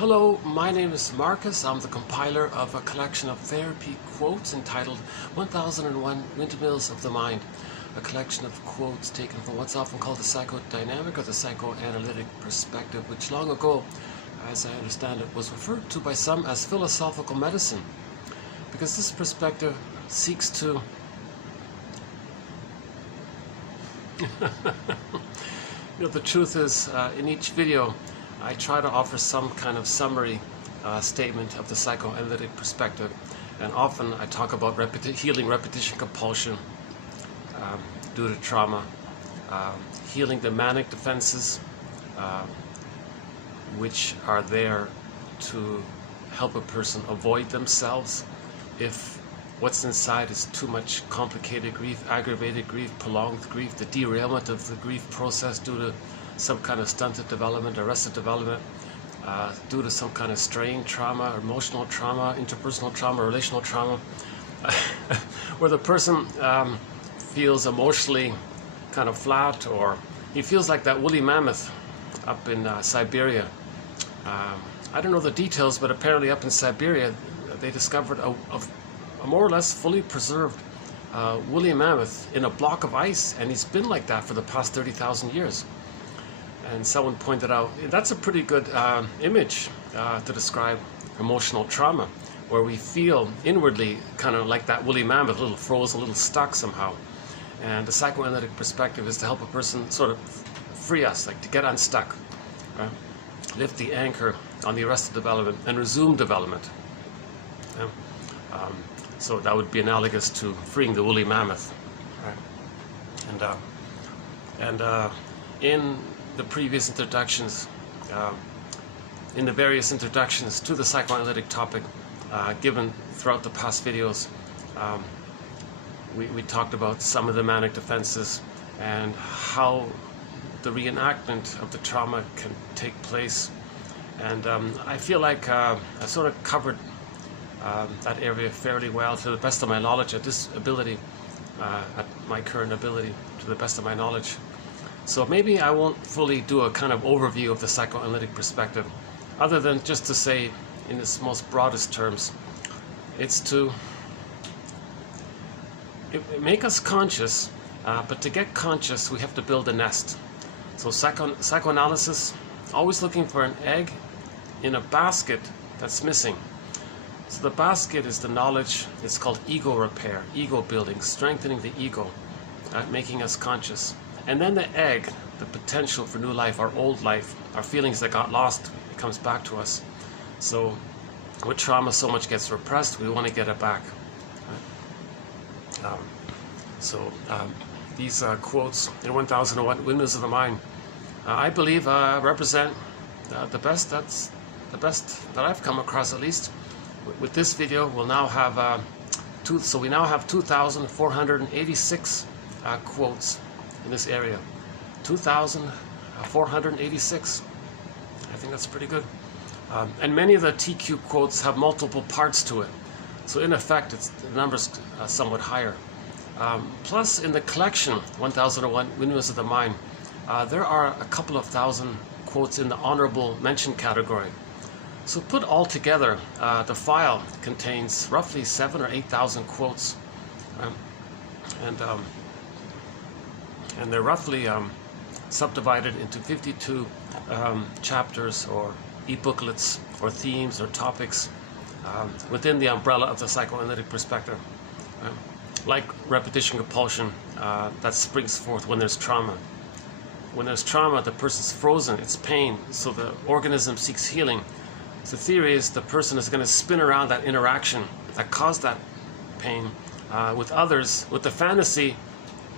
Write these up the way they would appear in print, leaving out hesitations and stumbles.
Hello, my name is Marcus. I'm the compiler of a collection of therapy quotes entitled 1001 Windmills of the Mind, a collection of quotes taken from what's often called the psychodynamic or the psychoanalytic perspective, which long ago, as I understand it, was referred to by some as philosophical medicine, because this perspective seeks to the truth is, in each video I try to offer some kind of summary statement of the psychoanalytic perspective, and often I talk about healing repetition compulsion due to trauma, healing the manic defenses which are there to help a person avoid themselves if what's inside is too much complicated grief, aggravated grief, prolonged grief, the derailment of the grief process due to some kind of stunted development, arrested development, due to some kind of strain trauma, emotional trauma, interpersonal trauma, relational trauma, where the person feels emotionally kind of flat, or he feels like that woolly mammoth up in Siberia. I don't know the details, but apparently up in Siberia they discovered a more or less fully preserved woolly mammoth in a block of ice, and he's been like that for the past 30,000 years. And someone pointed out that's a pretty good image to describe emotional trauma, where we feel inwardly kind of like that woolly mammoth, a little frozen, a little stuck somehow. And the psychoanalytic perspective is to help a person sort of free us, like to get unstuck, right? Lift the anchor on the arrested development and resume development. So that would be analogous to freeing the woolly mammoth, right? And in the previous introductions, in the various introductions to the psychoanalytic topic given throughout the past videos, we talked about some of the manic defenses and how the reenactment of the trauma can take place. And I feel like I sort of covered that area fairly well, to the best of my knowledge, at this ability, at my current ability, to the best of my knowledge. So maybe I won't fully do a kind of overview of the psychoanalytic perspective, other than just to say, in its most broadest terms, it's to make us conscious, but to get conscious we have to build a nest. So psychoanalysis, always looking for an egg in a basket that's missing. So the basket is the knowledge. It's called ego repair, ego building, strengthening the ego, making us conscious. And then the egg, the potential for new life, our old life, our feelings that got lost, it comes back to us. So with trauma, so much gets repressed, we want to get it back. These quotes in 1001 Windmills of the Mind, I believe represent the best that I've come across, at least. With this video, we'll now have we now have 2,486 quotes in this area. 2,486. I think that's pretty good. And many of the TQ quotes have multiple parts to it. So in effect, the number's somewhat higher. Plus, in the collection, 1001 Windmills of the Mind, there are a couple of thousand quotes in the honorable mention category. So put all together, the file contains roughly 7,000 or 8,000 quotes. And they're roughly subdivided into 52 chapters or e-booklets or themes or topics within the umbrella of the psychoanalytic perspective. Like repetition compulsion, that springs forth when there's trauma. When there's trauma, the person's frozen, it's pain, so the organism seeks healing. So the theory is the person is going to spin around that interaction that caused that pain with others, with the fantasy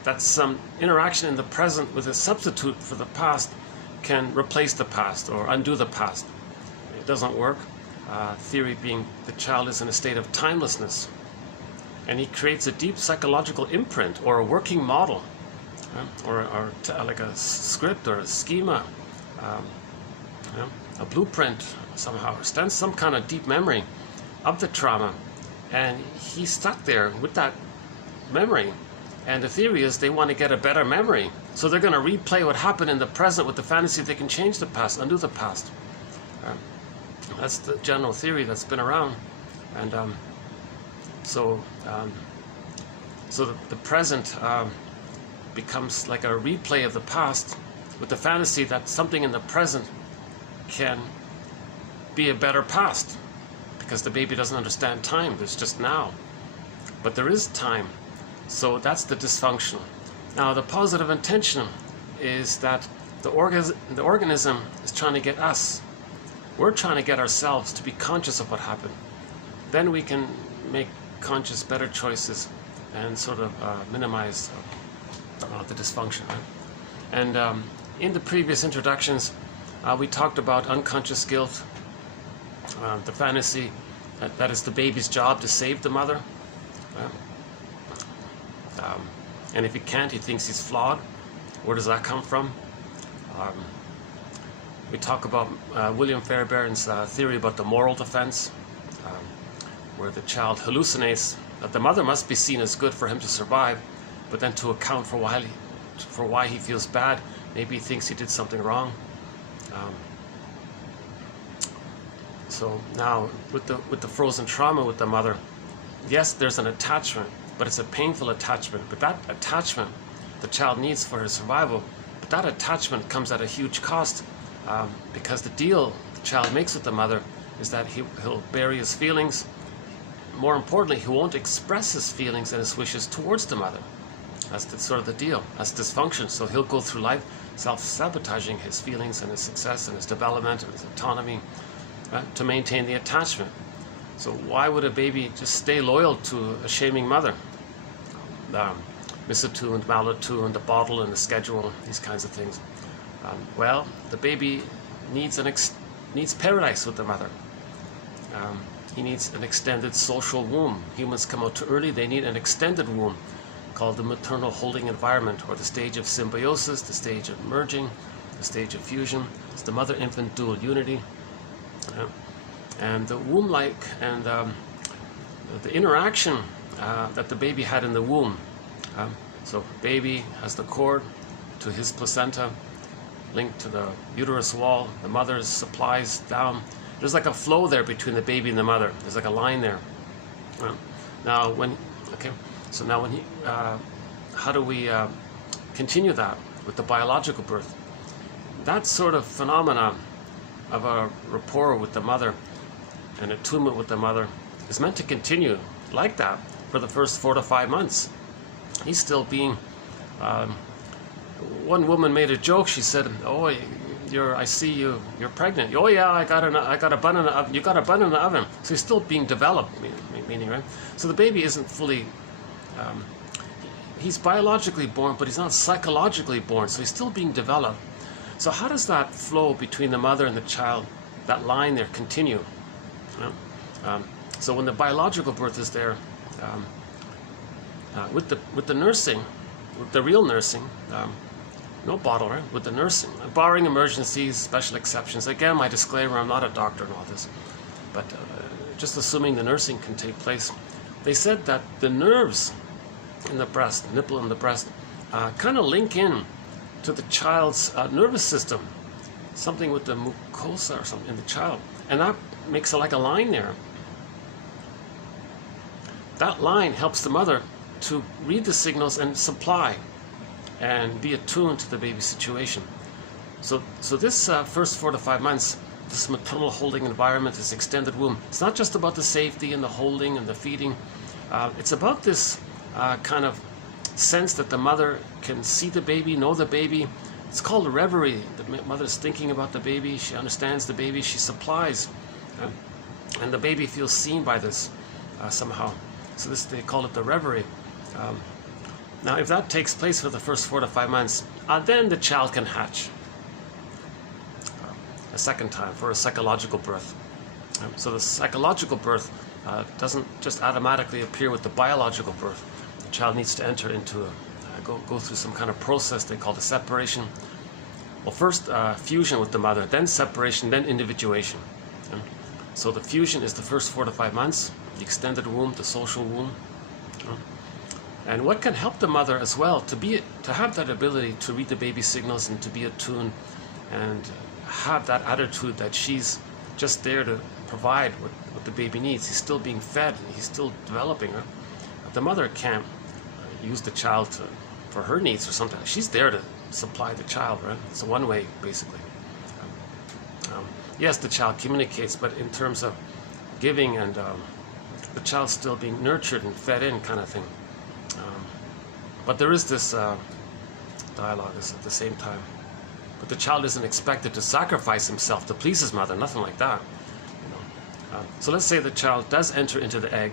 that some interaction in the present with a substitute for the past can replace the past or undo the past. It doesn't work. Theory being the child is in a state of timelessness, and he creates a deep psychological imprint or a working model, or like a script or a schema, a blueprint somehow, stands some kind of deep memory of the trauma, and he's stuck there with that memory. And the theory is they want to get a better memory, so they're going to replay what happened in the present with the fantasy they can change the past, undo the past. That's the general theory that's been around. And so the present becomes like a replay of the past, with the fantasy that something in the present can be a better past, because the baby doesn't understand time. There's just now, but there is time. So that's the dysfunctional. Now the positive intention is that the organism is trying to get us. We're trying to get ourselves to be conscious of what happened. Then we can make conscious, better choices and sort of minimize the dysfunction. Right? And in the previous introductions, we talked about unconscious guilt, the fantasy that it's the baby's job to save the mother. And if he can't, he thinks he's flawed. Where does that come from? We talk about William Fairbairn's theory about the moral defense, where the child hallucinates that the mother must be seen as good for him to survive, but then to account for why he feels bad, maybe he thinks he did something wrong. So now with the frozen trauma with the mother, yes, there's an attachment, but it's a painful attachment. But that attachment the child needs for his survival, but that attachment comes at a huge cost, because the deal the child makes with the mother is that he'll bury his feelings. More importantly, he won't express his feelings and his wishes towards the mother. That's sort of the deal. That's dysfunction. So he'll go through life self-sabotaging his feelings and his success and his development and his autonomy to maintain the attachment. So why would a baby just stay loyal to a shaming mother? Misattuned, malattuned, the bottle and the schedule, these kinds of things. Well, the baby needs paradise with the mother. He needs an extended social womb. Humans come out too early. They need an extended womb called the maternal holding environment, or the stage of symbiosis, the stage of merging, the stage of fusion. It's the mother-infant dual unity. And the womb-like and the interaction that the baby had in the womb. So baby has the cord to his placenta, linked to the uterus wall. The mother's supplies down. There's like a flow there between the baby and the mother. There's like a line there. Now how do we continue that with the biological birth? That sort of phenomenon of a rapport with the mother and attunement with the mother is meant to continue like that for the first 4 to 5 months. He's still being. One woman made a joke. She said, "Oh, I see you're pregnant." "Oh yeah, I got a bun in the oven." "You got a bun in the oven." So he's still being developed, meaning, right? So the baby isn't fully. He's biologically born, but he's not psychologically born. So he's still being developed. So how does that flow between the mother and the child, that line there, continue? So when the biological birth is there, with the nursing, with the real nursing, no bottle, right? With the nursing, barring emergencies, special exceptions. Again, my disclaimer: I'm not a doctor and all this, but just assuming the nursing can take place. They said that the nerves in the breast, nipple in the breast, kind of link in to the child's nervous system, something with the mucosa or something in the child, and that makes it like a line there. That line helps the mother to read the signals and supply and be attuned to the baby's situation. So this first 4 to 5 months, this maternal holding environment, this extended womb, it's not just about the safety and the holding and the feeding. It's about this kind of sense that the mother can see the baby, know the baby. It's called reverie. The mother's thinking about the baby. She understands the baby. She supplies. And the baby feels seen by this somehow. So they call it the reverie. Now, if that takes place for the first 4 to 5 months, then the child can hatch a second time for a psychological birth. So the psychological birth doesn't just automatically appear with the biological birth. The child needs to enter into go through some kind of process they call the separation. Well, first fusion with the mother, then separation, then individuation. So the fusion is the first 4 to 5 months, the extended womb, the social womb. And what can help the mother as well to have that ability to read the baby signals and to be attuned and have that attitude that she's just there to provide what the baby needs. He's still being fed, and he's still developing her. The mother can't use the child for her needs or something. She's there to supply the child, right? It's a one-way, basically. Yes, the child communicates, but in terms of giving and the child's still being nurtured and fed in, kind of thing. But there is this dialogue at the same time. But the child isn't expected to sacrifice himself to please his mother, nothing like that. So let's say the child does enter into the egg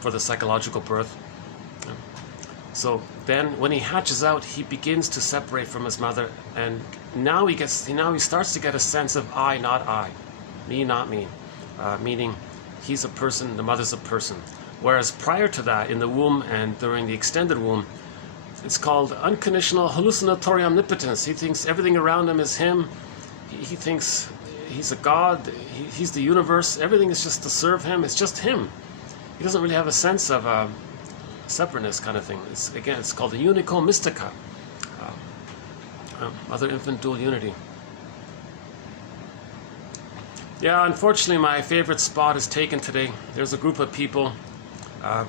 for the psychological birth. So then when he hatches out, he begins to separate from his mother, and now he starts to get a sense of I, not I, me, not me, meaning he's a person, the mother's a person. Whereas prior to that, in the womb and during the extended womb, it's called unconditional hallucinatory omnipotence. He thinks everything around him is him. He thinks he's a god, he's the universe, everything is just to serve him, it's just him. He doesn't really have a sense of separateness, kind of thing. It's called the unico mystica, mother-infant dual unity. Yeah, unfortunately my favorite spot is taken today. There's a group of people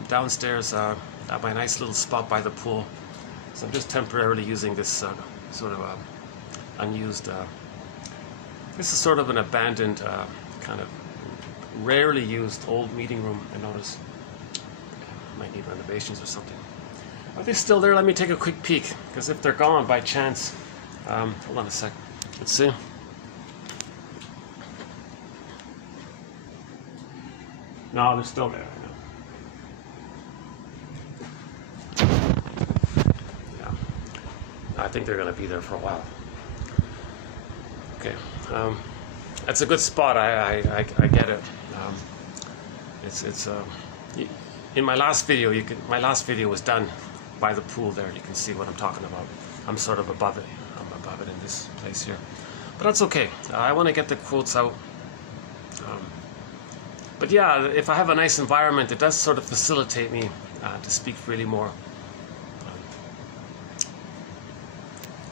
downstairs at my nice little spot by the pool. So I'm just temporarily using this sort of unused, this is sort of an abandoned, kind of rarely used old meeting room, I notice. Might need renovations or something. Are they still there? Let me take a quick peek, because if they're gone by chance, hold on a sec. Let's see. No, they're still there. Yeah, I think they're going to be there for a while. Okay, that's a good spot. I get it. In my last video, my last video was done by the pool there. You can see what I'm talking about. I'm sort of above it. I'm above it in this place here, but that's okay. I want to get the quotes out. But yeah, if I have a nice environment, it does sort of facilitate me to speak freely more.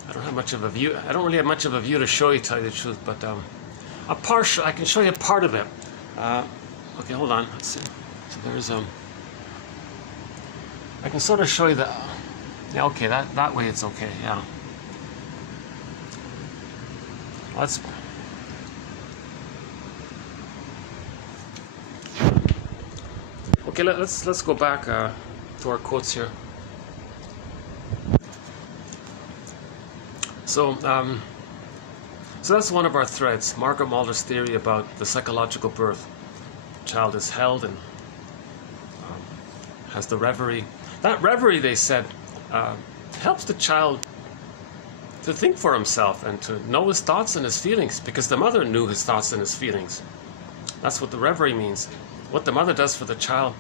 I don't have much of a view. I don't really have much of a view to show you, to tell you the truth. But I can show you part of it. Okay, hold on. Let's see. So there's I can sort of show you the. Yeah, okay. That way it's okay. Yeah. Let's. Okay, let's go back to our quotes here. So that's one of our threads. Margaret Mulder's theory about the psychological birth. The child is held and has the reverie. That reverie, they said, helps the child to think for himself and to know his thoughts and his feelings, because the mother knew his thoughts and his feelings. That's what the reverie means. What the mother does for the child,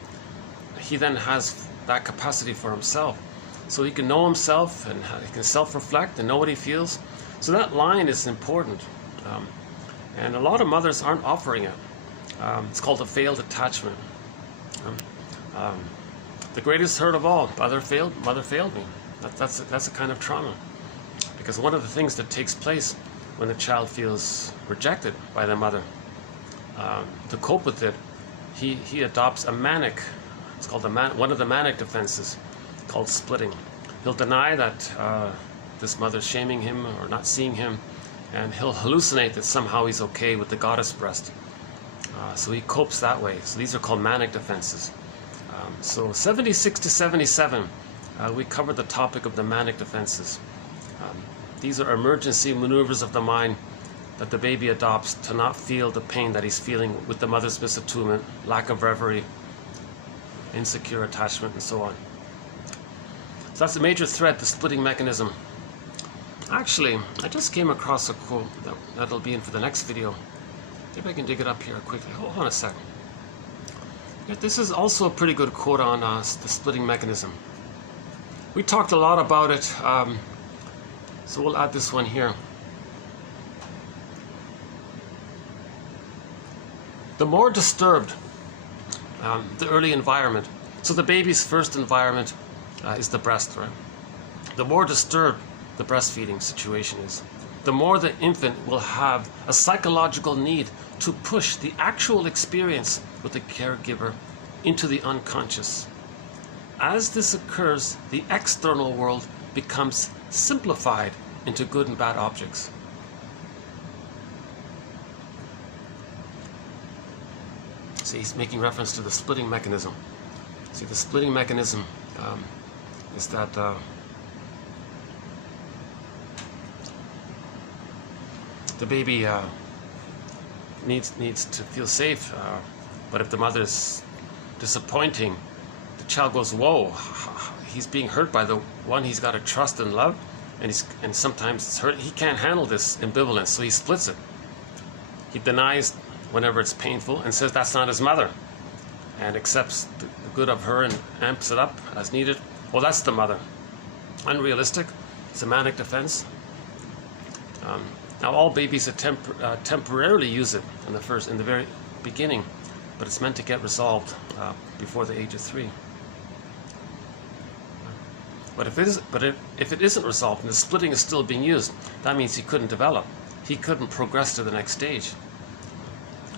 he then has that capacity for himself. So he can know himself and he can self-reflect and know what he feels. So that line is important. And a lot of mothers aren't offering it. It's called a failed attachment. The greatest hurt of all, mother failed me. That's a kind of trauma. Because one of the things that takes place when the child feels rejected by their mother, to cope with it, he adopts a manic, it's called one of the manic defenses, called splitting. He'll deny that this mother's shaming him or not seeing him, and he'll hallucinate that somehow he's okay with the goddess breast. So he copes that way. So these are called manic defenses. So 76 to 77, we covered the topic of the manic defenses. These are emergency maneuvers of the mind that the baby adopts to not feel the pain that he's feeling with the mother's misattunement, lack of reverie, insecure attachment, and so on. So that's a major threat, the splitting mechanism. Actually, I just came across a quote that'll be in for the next video. Maybe I can dig it up here quickly. Hold on a second. This is also a pretty good quote on the splitting mechanism. We talked a lot about it, so we'll add this one here. The more disturbed the early environment, so the baby's first environment is the breast, right? The more disturbed the breastfeeding situation is, the more the infant will have a psychological need to push the actual experience with the caregiver into the unconscious. As this occurs, the external world becomes simplified into good and bad objects. See, he's making reference to the splitting mechanism. See, the splitting mechanism is that the baby needs to feel safe, but if the mother is disappointing, the child goes, whoa, he's being hurt by the one he's got to trust and love, and sometimes it's hurt. He can't handle this ambivalence, so he splits it. He denies whenever it's painful and says that's not his mother, and accepts the good of her and amps it up as needed. Well, that's the mother. Unrealistic, semantic defense. Now, all babies temporarily use it in the very beginning, but it's meant to get resolved before the age of 3. But if it isn't resolved and the splitting is still being used, that means he couldn't develop. He couldn't progress to the next stage.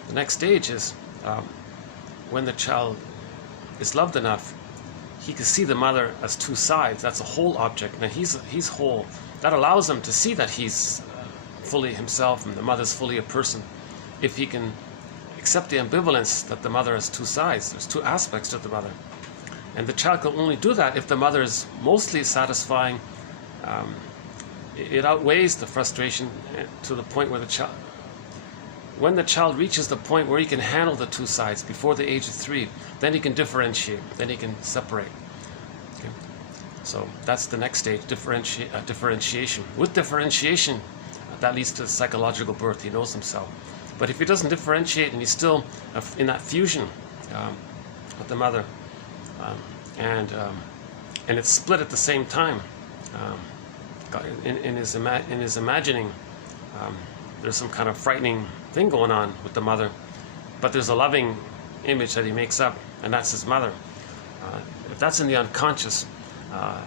The next stage is when the child is loved enough, he can see the mother as two sides. That's a whole object. Now he's whole. That allows him to see that he's fully himself and the mother's fully a person. If he can accept the ambivalence that the mother has two sides, there's two aspects to the mother. And the child can only do that if the mother is mostly satisfying. It outweighs the frustration to the point where when the child reaches the point where he can handle the two sides before the age of 3, then he can differentiate, then he can separate. Okay? So that's the next stage, differentiation. With differentiation, that leads to psychological birth. He knows himself. But if he doesn't differentiate and he's still in that fusion with the mother, and it's split at the same time, in his imagining, there's some kind of frightening thing going on with the mother, but there's a loving image that he makes up, and that's his mother. If that's in the unconscious,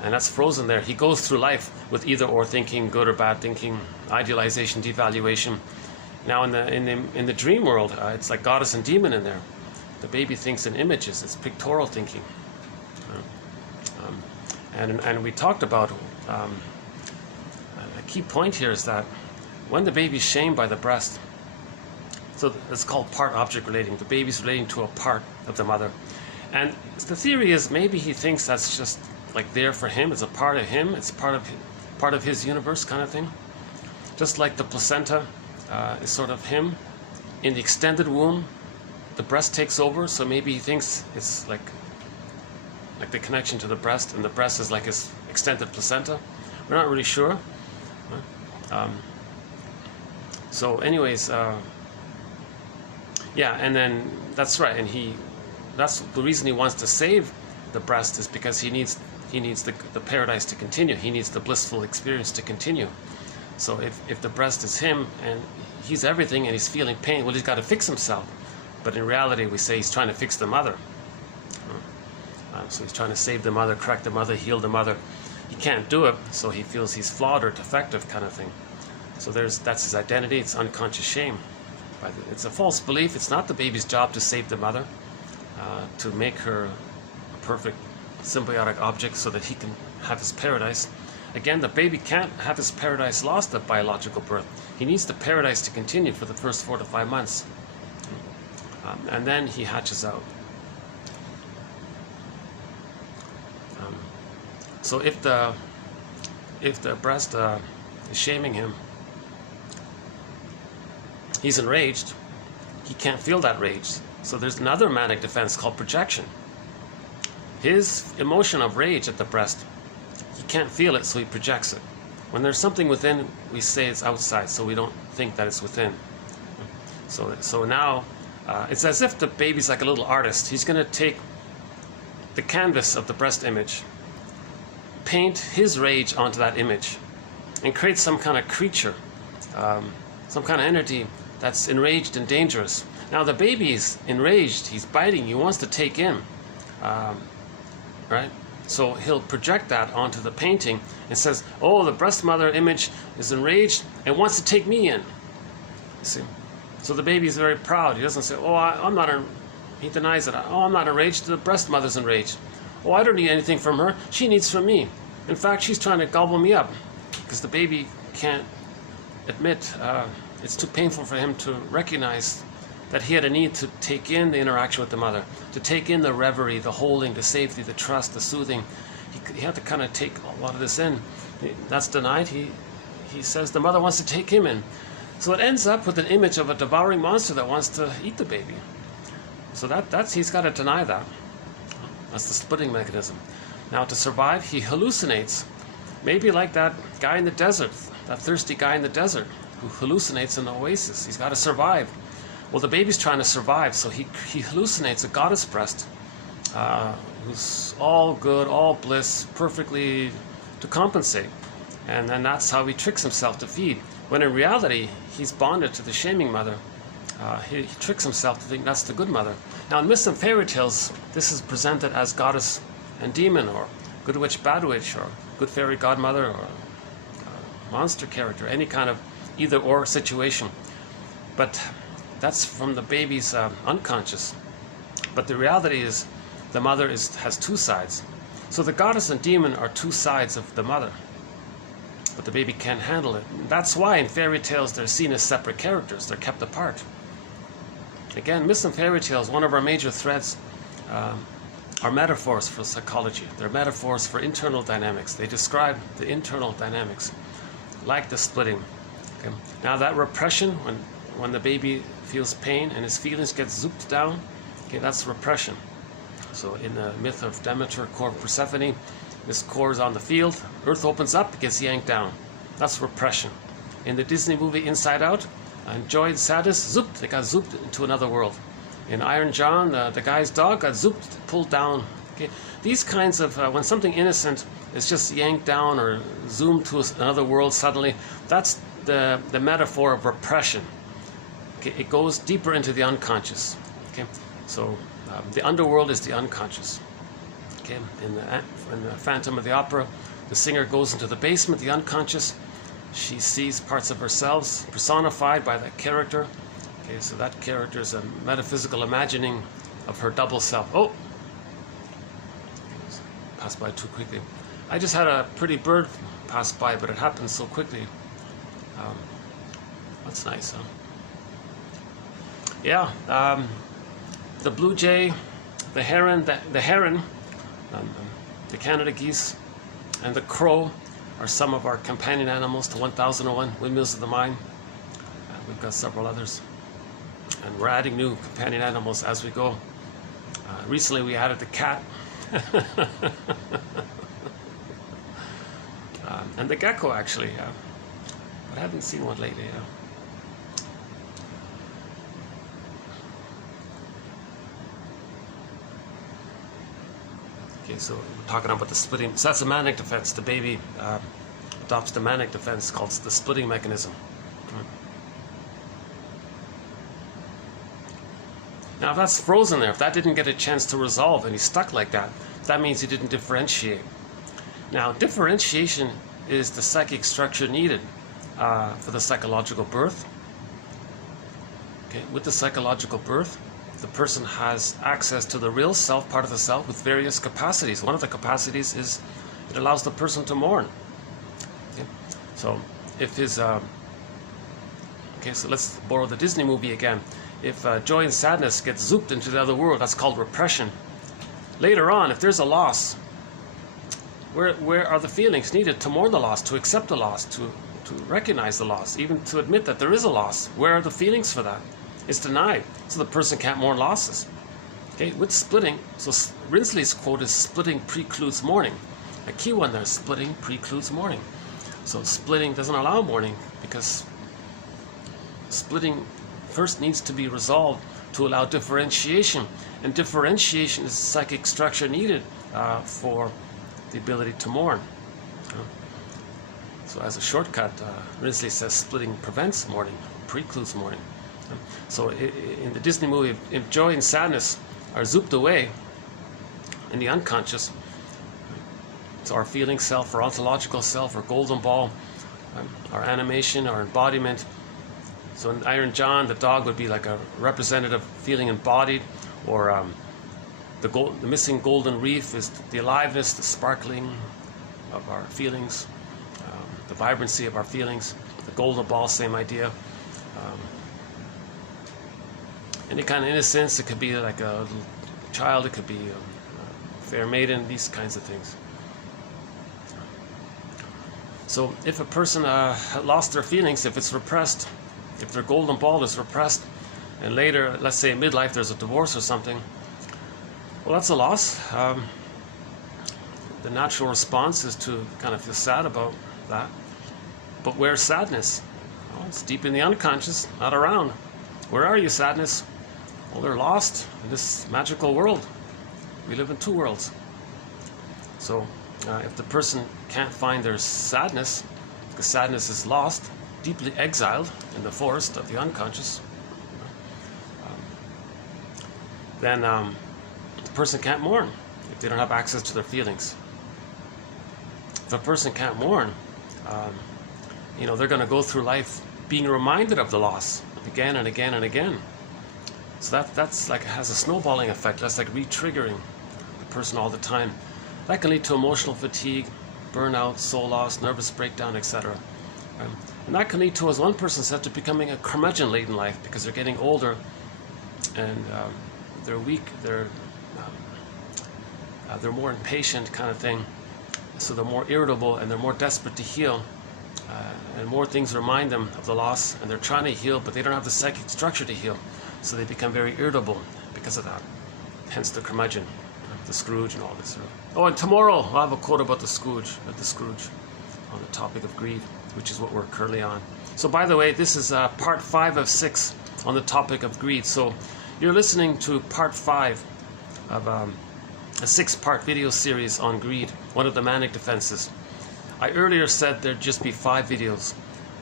and that's frozen there, he goes through life with either or thinking, good or bad thinking, idealization, devaluation. Now in the dream world, it's like goddess and demon in there. The baby thinks in images. It's pictorial thinking. And we talked about a key point here is that when the baby's shamed by the breast, so it's called part object relating. The baby's relating to a part of the mother, and the theory is maybe he thinks that's just like there for him. It's a part of him. It's part of his universe, kind of thing. Just like the placenta is sort of him. In the extended womb, the breast takes over. So maybe he thinks it's like the connection to the breast, and the breast is like his extended placenta. We're not really sure. So anyways, yeah, and then that's right, and that's the reason he wants to save the breast, is because he needs the paradise to continue. He needs the blissful experience to continue. So if the breast is him and he's everything and he's feeling pain, well, he's got to fix himself. But in reality, we say he's trying to fix the mother. So he's trying to save the mother, correct the mother, heal the mother. He can't do it, so he feels he's flawed or defective, kind of thing. So that's his identity. It's unconscious shame. It's a false belief. It's not the baby's job to save the mother, to make her a perfect symbiotic object so that he can have his paradise. Again, the baby can't have his paradise lost at biological birth. He needs the paradise to continue for the first 4 to 5 months. And then he hatches out. So if the breast is shaming him, he's enraged. He can't feel that rage. So there's another manic defense called projection. His emotion of rage at the breast, he can't feel it, so he projects it. When there's something within, we say it's outside, so we don't think that it's within. So now, it's as if the baby's like a little artist. He's going to take the canvas of the breast image, paint his rage onto that image, and create some kind of creature, some kind of entity that's enraged and dangerous. Now the baby's enraged, he's biting, he wants to take in, right? So he'll project that onto the painting and says, oh, the breast mother image is enraged and wants to take me in. You see? So the baby is very proud. He doesn't say, oh, I'm not, he denies it. Oh, I'm not enraged, the breast mother's enraged. Oh, I don't need anything from her, she needs from me. In fact, she's trying to gobble me up, because the baby can't admit, it's too painful for him to recognize that he had a need to take in the interaction with the mother, to take in the reverie, the holding, the safety, the trust, the soothing. He had to kind of take a lot of this in. That's denied. He says the mother wants to take him in. So it ends up with an image of a devouring monster that wants to eat the baby. So that's he's got to deny that. That's the splitting mechanism. Now to survive, he hallucinates. Maybe like that guy in the desert, that thirsty guy in the desert who hallucinates in the oasis. He's got to survive. Well, the baby's trying to survive, so he hallucinates a goddess breast who's all good, all bliss, perfectly to compensate. And then that's how he tricks himself to feed. When in reality, he's bonded to the shaming mother. He tricks himself to think that's the good mother. Now, in myths and fairy tales, this is presented as goddess and demon, or good witch, bad witch, or good fairy godmother, or monster character, any kind of either-or situation. But that's from the baby's unconscious. But the reality is the mother has two sides. So the goddess and demon are two sides of the mother. But the baby can't handle it. That's why in fairy tales they're seen as separate characters. They're kept apart. Again, myths and fairy tales, one of our major threads are metaphors for psychology. They're metaphors for internal dynamics. They describe the internal dynamics, like the splitting. Okay? Now that repression, when the baby feels pain and his feelings get zooped down, okay, that's repression. So in the myth of Demeter, core of Persephone, this core is on the field, earth opens up, it gets yanked down. That's repression. In the Disney movie Inside Out, joy and sadness, zooped, they got zooped into another world. In Iron John, the guy's dog got zooped, pulled down. Okay? These kinds of, when something innocent is just yanked down or zoomed to another world suddenly, that's the metaphor of repression. Okay? It goes deeper into the unconscious. Okay? So the underworld is the unconscious. Okay? In the Phantom of the Opera, the singer goes into the basement, the unconscious. She sees parts of herself personified by that character. Okay, so that character is a metaphysical imagining of her double self. Oh! Passed by too quickly. I just had a pretty bird pass by, but it happened so quickly. That's nice, huh? Yeah, the blue jay, the heron, the Canada geese, and the crow are some of our companion animals to 1001 Windmills of the Mind. We've got several others. And we're adding new companion animals as we go. Recently we added the cat. And the gecko, actually. But I haven't seen one lately. Okay, so we're talking about the splitting. So that's a manic defense. The baby adopts the manic defense called the splitting mechanism. Now, if that's frozen there, if that didn't get a chance to resolve and he's stuck like that, that means he didn't differentiate. Now, differentiation is the psychic structure needed for the psychological birth. Okay, with the psychological birth, the person has access to the real self, part of the self, with various capacities. One of the capacities is it allows the person to mourn. Okay? So if his... okay, so let's borrow the Disney movie again. If joy and sadness get zooped into the other world, that's called repression. Later on, if there's a loss, where are the feelings needed to mourn the loss, to accept the loss, to recognize the loss, even to admit that there is a loss? Where are the feelings for that? It's denied, so the person can't mourn losses. Okay, with splitting, so Rinsley's quote is splitting precludes mourning. A key one there, splitting precludes mourning. So splitting doesn't allow mourning, because splitting first needs to be resolved to allow differentiation, and differentiation is the psychic structure needed for the ability to mourn. So as a shortcut, Rinsley says splitting prevents mourning, precludes mourning. So in the Disney movie, if joy and sadness are zooped away in the unconscious, So our feeling self, our ontological self, our golden ball, our animation, our embodiment. So in Iron John, the dog would be like a representative feeling embodied, or the missing golden reef is the aliveness, the sparkling of our feelings, the vibrancy of our feelings. The golden ball, same idea. Any kind of innocence, it could be like a little child, it could be a fair maiden, these kinds of things. So if a person lost their feelings, if it's repressed, if their golden ball is repressed, and later, let's say in midlife, there's a divorce or something, well, that's a loss. The natural response is to kind of feel sad about that. But where's sadness? Well, it's deep in the unconscious, not around. Where are you, sadness? Well, they're lost in this magical world. We live in two worlds. So if the person can't find their sadness, because sadness is lost, deeply exiled in the forest of the unconscious, then the person can't mourn if they don't have access to their feelings. If a person can't mourn, they're going to go through life being reminded of the loss again and again and again. So that's like, it has a snowballing effect. That's like re-triggering the person all the time. That can lead to emotional fatigue, burnout, soul loss, nervous breakdown, etc. And that can lead to, as one person said, to becoming a curmudgeon-laden life, because they're getting older and they're weak, they're more impatient kind of thing. So they're more irritable and they're more desperate to heal. And more things remind them of the loss, and they're trying to heal, but they don't have the psychic structure to heal. So they become very irritable because of that. Hence the curmudgeon, the Scrooge and all this. Oh, and tomorrow I'll have a quote about the Scrooge, on the topic of greed, which is what we're currently on. So by the way, this is part 5 of 6 on the topic of greed. So you're listening to part 5 of a 6-part video series on greed, one of the manic defenses. I earlier said there'd just be 5 videos,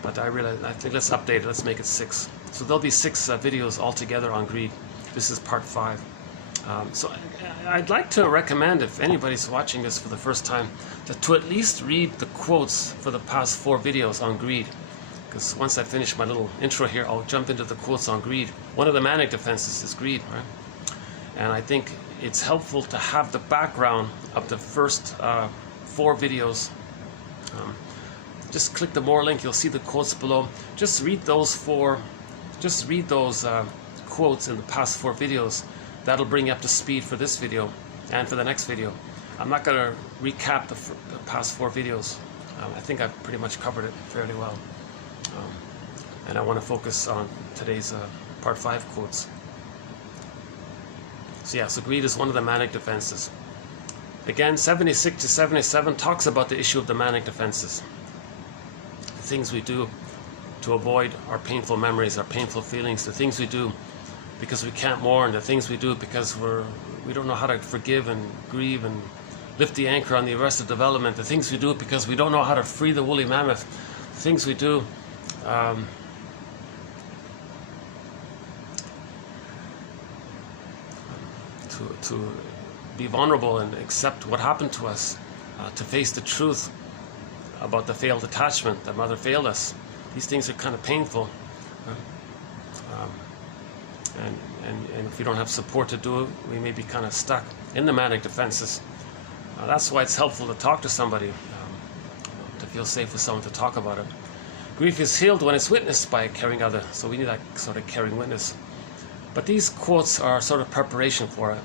but I think let's update it, let's make it 6. So there'll be 6 videos altogether on greed. This is part 5. So I'd like to recommend, if anybody's watching this for the first time, to at least read the quotes for the past 4 videos on greed. Because once I finish my little intro here, I'll jump into the quotes on greed. One of the manic defenses is greed, right? And I think it's helpful to have the background of the first 4 videos. Just click the more link, you'll see the quotes below. Just read those quotes in the past 4 videos. That'll bring you up to speed for this video and for the next video. I'm not going to recap the past 4 videos. I think I've pretty much covered it fairly well. And I want to focus on today's part 5 quotes. So yeah, so greed is one of the manic defenses. Again, 76 to 77 talks about the issue of the manic defenses. The things we do to avoid our painful memories, our painful feelings, the things we do because we can't mourn, the things we do because we don't know how to forgive and grieve and lift the anchor on the arrested development, the things we do because we don't know how to free the woolly mammoth, the things we do to be vulnerable and accept what happened to us, to face the truth about the failed attachment, that mother failed us. These things are kind of painful. And if we don't have support to do it, we may be kind of stuck in the manic defenses. That's why it's helpful to talk to somebody, to feel safe with someone to talk about it. Grief is healed when it's witnessed by a caring other, so we need that sort of caring witness. But these quotes are sort of preparation for it.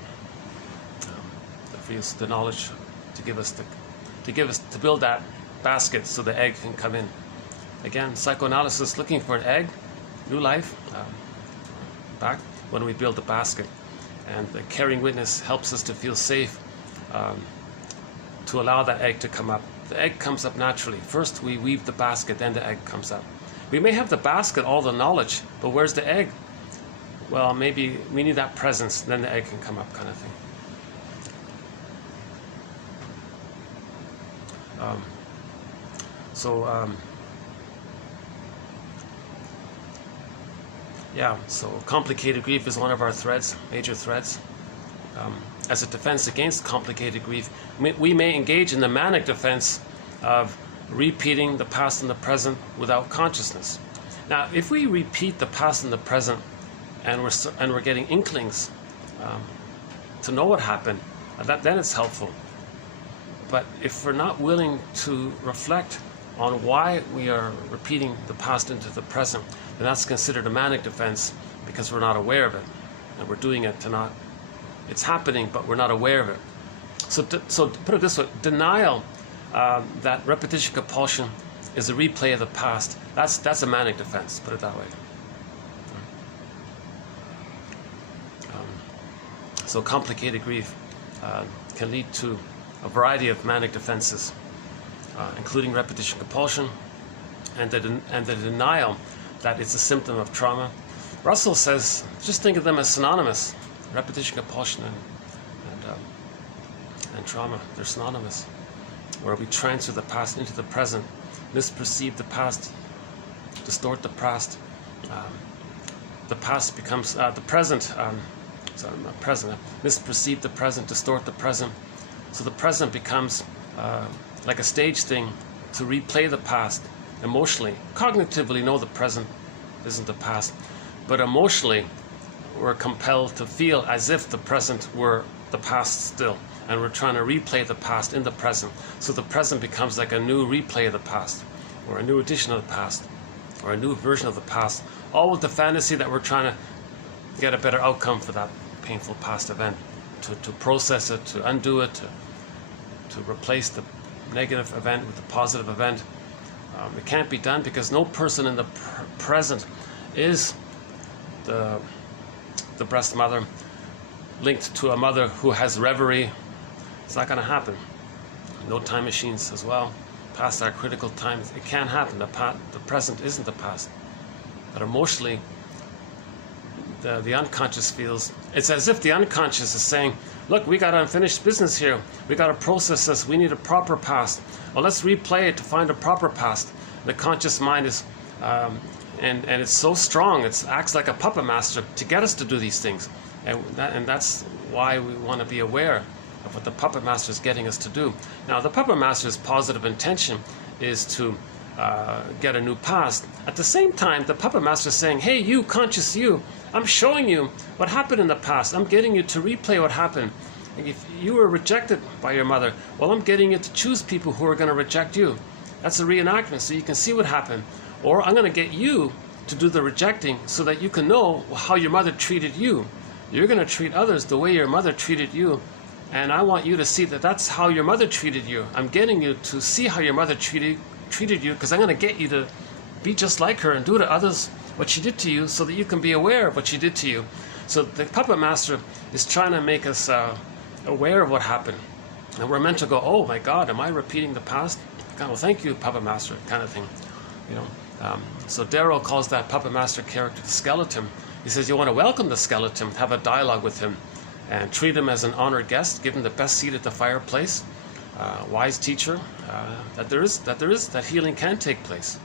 For us the knowledge to to build that basket so the egg can come in. Again, psychoanalysis looking for an egg, new life, back when we build the basket. And the caring witness helps us to feel safe, to allow that egg to come up. The egg comes up naturally. First we weave the basket, then the egg comes up. We may have the basket, all the knowledge, but where's the egg? Well, maybe we need that presence, then the egg can come up, kind of thing. So complicated grief is one of our threads, major threads. as a defense against complicated grief, we may engage in the manic defense of repeating the past and the present without consciousness. Now, if we repeat the past and the present, and we're getting inklings to know what happened, then it's helpful. But if we're not willing to reflect on why we are repeating the past into the present, then that's considered a manic defense because we're not aware of it, and we're doing it to not. It's happening, but we're not aware of it. So to put it this way, denial that repetition compulsion is a replay of the past. That's a manic defense. Put it that way. So complicated grief can lead to a variety of manic defenses, including repetition compulsion and the denial that it's a symptom of trauma. Russell says, just think of them as synonymous. Repetition compulsion and trauma, they're synonymous. Where we transfer the past into the present, misperceive the past, distort the past. The past becomes the present. Misperceive the present, distort the present. So the present becomes like a stage thing to replay the past emotionally. Cognitively, no, the present isn't the past, but emotionally, we're compelled to feel as if the present were the past still, and we're trying to replay the past in the present. So the present becomes like a new replay of the past, or a new edition of the past, or a new version of the past, all with the fantasy that we're trying to get a better outcome for that painful past event, to process it, to undo it, to replace the negative event with the positive event. It can't be done because no person in the present is the breast mother linked to a mother who has reverie. It's not going to happen. No time machines as well. Past our critical times, it can't happen. The present isn't the past. But emotionally, the unconscious feels, it's as if the unconscious is saying, look, we got unfinished business here. We got to process this. We need a proper past. Well, let's replay it to find a proper past. The conscious mind is, and it's so strong, it acts like a puppet master to get us to do these things. And that's why we want to be aware of what the puppet master is getting us to do. Now, the puppet master's positive intention is to get a new past. At the same time, the puppet master is saying, hey, you, conscious you, I'm showing you what happened in the past. I'm getting you to replay what happened. If you were rejected by your mother, well, I'm getting you to choose people who are going to reject you. That's a reenactment, so you can see what happened. Or I'm going to get you to do the rejecting so that you can know how your mother treated you. You're going to treat others the way your mother treated you. And I want you to see that that's how your mother treated you. I'm getting you to see how your mother treated you, because I'm going to get you to be just like her and do to others what she did to you so that you can be aware of what she did to you. So the puppet master is trying to make us aware of what happened. And we're meant to go, oh my God, am I repeating the past? God, well, thank you, puppet master, kind of thing. You know. So Darrow calls that puppet master character the skeleton. He says you want to welcome the skeleton, have a dialogue with him, and treat him as an honored guest, give him the best seat at the fireplace, wise teacher, that healing can take place.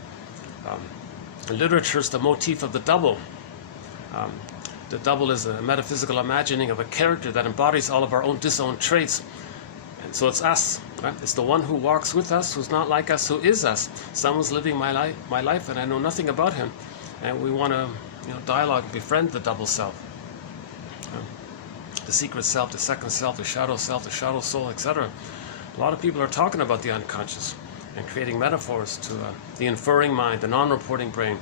In literature, it's the motif of the double. The double is a metaphysical imagining of a character that embodies all of our own disowned traits. And so it's us, right? It's the one who walks with us, who's not like us, who is us. Someone's living my life, and I know nothing about him. And we want to, dialogue, befriend the double self. The secret self, the second self, the shadow soul, etc. A lot of people are talking about the unconscious and creating metaphors to the inferring mind, the non-reporting brain.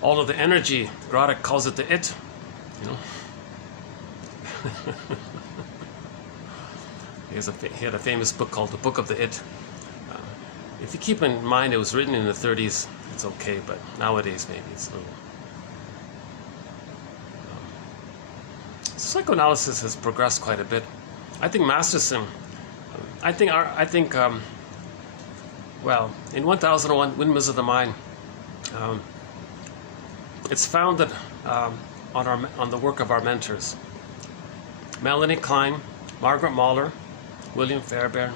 All of the energy, Grodek calls it the it, He had a famous book called The Book of the It. If you keep in mind it was written in the 30s, it's okay, but nowadays maybe it's a little... Psychoanalysis has progressed quite a bit. I think Masterson, in 1001 Windmills of the Mind, it's founded on the work of our mentors. Melanie Klein, Margaret Mahler, William Fairbairn,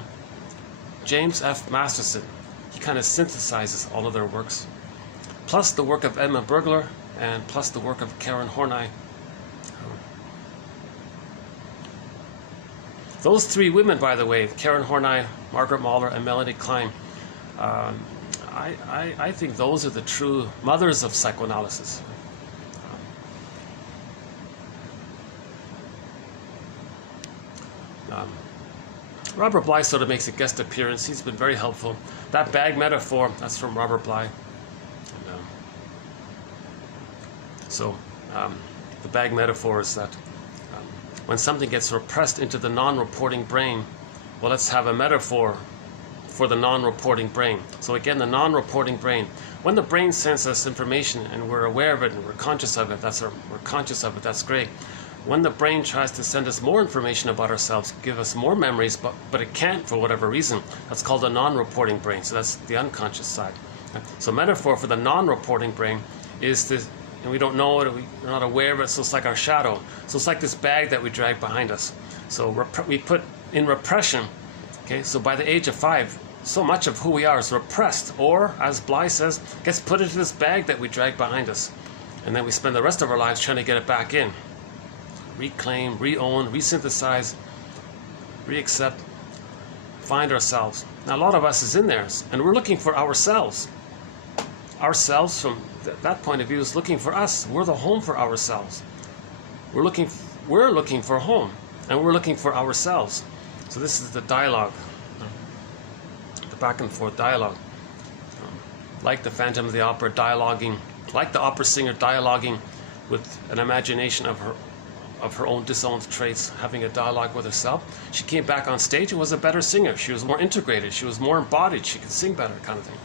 James F. Masterson. He kind of synthesizes all of their works, plus the work of Edmund Burglar, and plus the work of Karen Horney. Those three women, by the way, Karen Horney, Margaret Mahler, and Melanie Klein, I think those are the true mothers of psychoanalysis. Robert Bly sort of makes a guest appearance. He's been very helpful. That bag metaphor, that's from Robert Bly. And, the bag metaphor is that when something gets repressed into the non-reporting brain, well, let's have a metaphor for the non-reporting brain. So again, the non-reporting brain. When the brain sends us information and we're aware of it and we're conscious of it, that's great. When the brain tries to send us more information about ourselves, give us more memories, but it can't for whatever reason, that's called a non-reporting brain. So that's the unconscious side. So metaphor for the non-reporting brain is this, and we don't know it, we're not aware of it, so it's like our shadow. So it's like this bag that we drag behind us. So we put in repression, okay, so by the age of 5, so much of who we are is repressed, or, as Bly says, gets put into this bag that we drag behind us. And then we spend the rest of our lives trying to get it back in. Reclaim, re-own, resynthesize, re-accept, find ourselves. Now a lot of us is in there, and we're looking for ourselves. Ourselves, from that point of view, is looking for us. We're the home for ourselves. We're looking for home, and we're looking for ourselves. So this is the dialogue, the back and forth dialogue. Like the Phantom of the Opera dialoguing, like the opera singer dialoguing with an imagination of her own disowned traits, having a dialogue with herself. She came back on stage and was a better singer. She was more integrated. She was more embodied. She could sing better, kind of thing.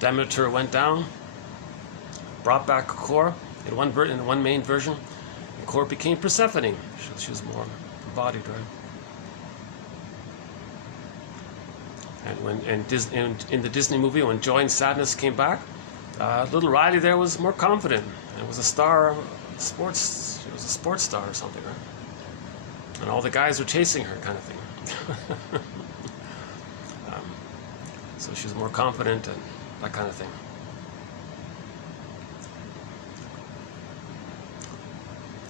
Demeter went down, brought back Kor in one main version. And Kor became Persephone. She was more embodied, right? And when in the Disney movie, when Joy and Sadness came back, little Riley there was more confident. It was a star, sports. She was a sports star or something, right? And all the guys were chasing her, kind of thing. So she was more confident and that kind of thing.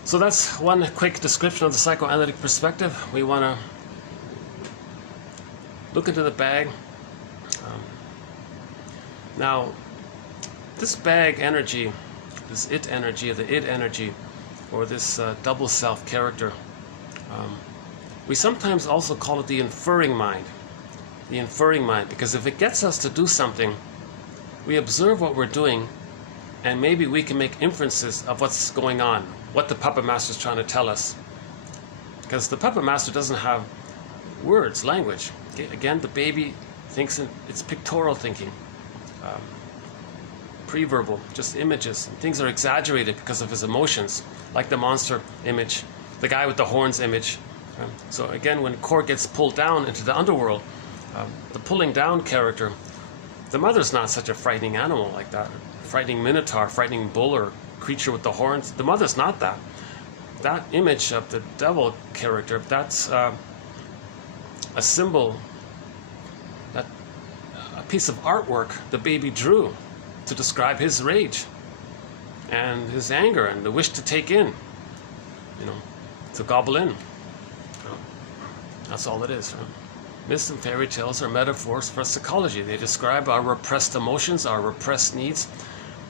So that's one quick description of the psychoanalytic perspective. We want to look into the bag. Now, this bag energy, this it energy, or the id energy, or this double self character, we sometimes also call it the inferring mind. The inferring mind, because if it gets us to do something, we observe what we're doing, and maybe we can make inferences of what's going on, what the puppet master is trying to tell us. Because the puppet master doesn't have words, language. Okay? Again, the baby thinks it's pictorial thinking. Pre-verbal, just images. Things are exaggerated because of his emotions, like the monster image, the guy with the horns image. So again, when Kor gets pulled down into the underworld, the pulling down character, the mother's not such a frightening animal like that. Frightening minotaur, frightening bull, or creature with the horns. The mother's not that. That image of the devil character, that's a symbol, that a piece of artwork the baby drew to describe his rage and his anger and the wish to take in, to gobble in. That's all it is. Right? Myths and fairy tales are metaphors for psychology. They describe our repressed emotions, our repressed needs.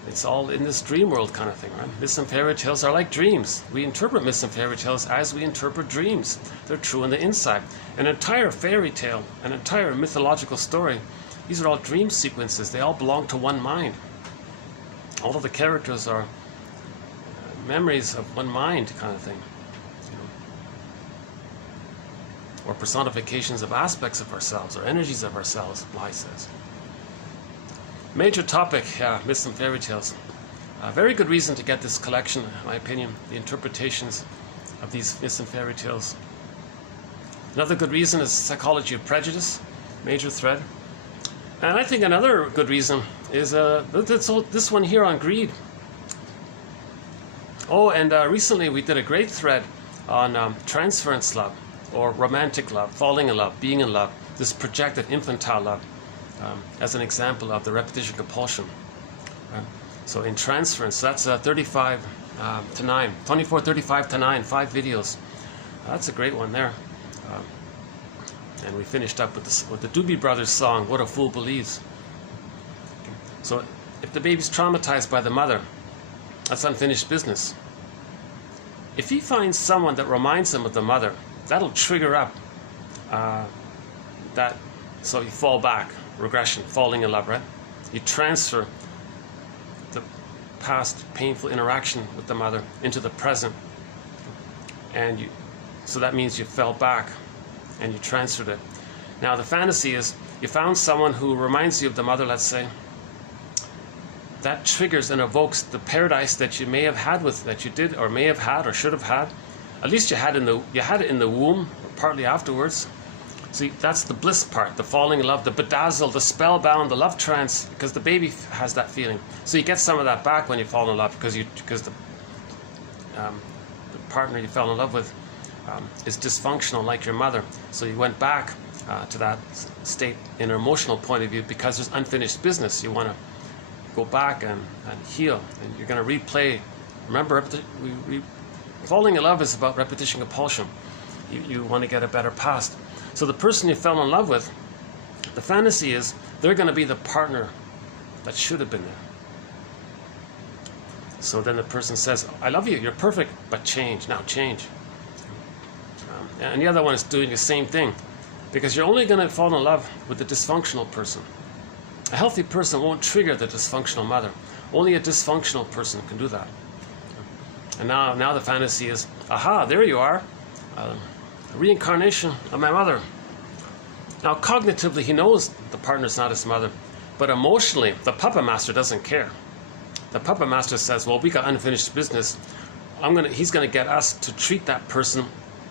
It's all in this dream world kind of thing, right? Myths and fairy tales are like dreams. We interpret myths and fairy tales as we interpret dreams. They're true on the inside. An entire fairy tale, an entire mythological story, these are all dream sequences. They all belong to one mind. All of the characters are memories of one mind kind of thing. Or personifications of aspects of ourselves, or energies of ourselves, Bly says. Major topic, myths and fairy tales. Very good reason to get this collection, in my opinion, the interpretations of these myths and fairy tales. Another good reason is psychology of prejudice, major thread. And I think another good reason is this one here on greed. Oh, and recently we did a great thread on transference love, or romantic love, falling in love, being in love, this projected infantile love, as an example of the repetition compulsion. So in transference, that's 35 to 9, 24, 35 to 9, 5 videos. That's a great one there. And we finished up with the Doobie Brothers song, What a Fool Believes. So if the baby's traumatized by the mother, that's unfinished business. If he finds someone that reminds him of the mother, that'll trigger up that, so you fall back, regression, falling in love, right? You transfer the past painful interaction with the mother into the present, and so that means you fell back and you transferred it. Now the fantasy is you found someone who reminds you of the mother, let's say. That triggers and evokes the paradise that you may have had that you did or may have had or should have had. At least you had it in the womb, or partly afterwards. See, that's the bliss part, the falling in love, the bedazzle, the spellbound, the love trance, because the baby has that feeling. So you get some of that back when you fall in love, because the partner you fell in love with is dysfunctional, like your mother. So you went back to that state in an emotional point of view because there's unfinished business. You want to go back and heal, and you're going to replay. Remember, falling in love is about repetition compulsion. You want to get a better past. So the person you fell in love with, the fantasy is they're going to be the partner that should have been there. So then the person says, I love you, you're perfect, but change, now change. And the other one is doing the same thing, because you're only going to fall in love with the dysfunctional person. A healthy person won't trigger the dysfunctional mother. Only a dysfunctional person can do that. And now the fantasy is, aha, there you are, reincarnation of my mother. Now cognitively he knows the partner's not his mother, but emotionally the puppet master doesn't care. The puppet master says, well, we got unfinished business. He's gonna get us to treat that person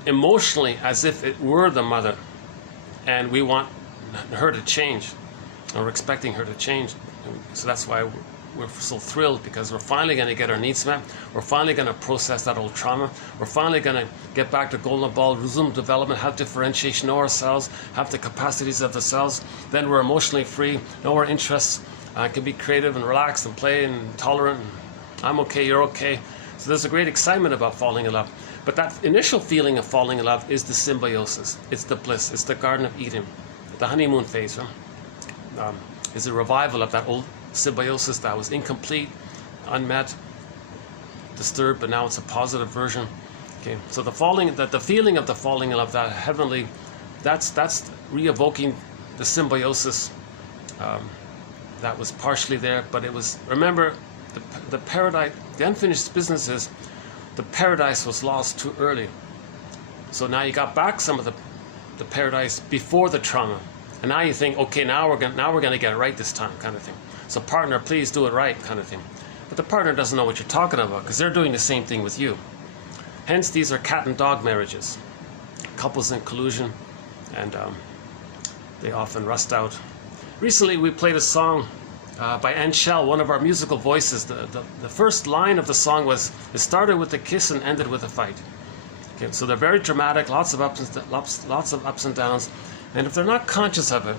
emotionally as if it were the mother, and we want her to change. We're expecting her to change. So that's why we're so thrilled, because we're finally going to get our needs met. We're finally going to process that old trauma. We're finally going to get back to golden ball, resume development, have differentiation, know ourselves, have the capacities of the cells. Then we're emotionally free, know our interests, can be creative and relaxed and play and tolerant. And I'm okay, you're okay. So there's a great excitement about falling in love. But that initial feeling of falling in love is the symbiosis. It's the bliss. It's the Garden of Eden, the honeymoon phase. Is a revival of that old symbiosis that was incomplete, unmet, disturbed, but now it's a positive version. Okay, so the feeling of the falling in love, that heavenly, that's re-evoking the symbiosis that was partially there, but it was, remember, the paradise, the unfinished business is the paradise was lost too early. So now you got back some of the paradise before the trauma. And now you think, okay, now we're gonna get it right this time, kind of thing. So partner, please do it right, kind of thing. But the partner doesn't know what you're talking about, because they're doing the same thing with you. Hence, these are cat and dog marriages, couples in collusion, and they often rust out. Recently, we played a song by Anne Shell, one of our musical voices. The first line of the song was, it started with a kiss and ended with a fight. Okay, so they're very dramatic, lots of ups and downs. And if they're not conscious of it,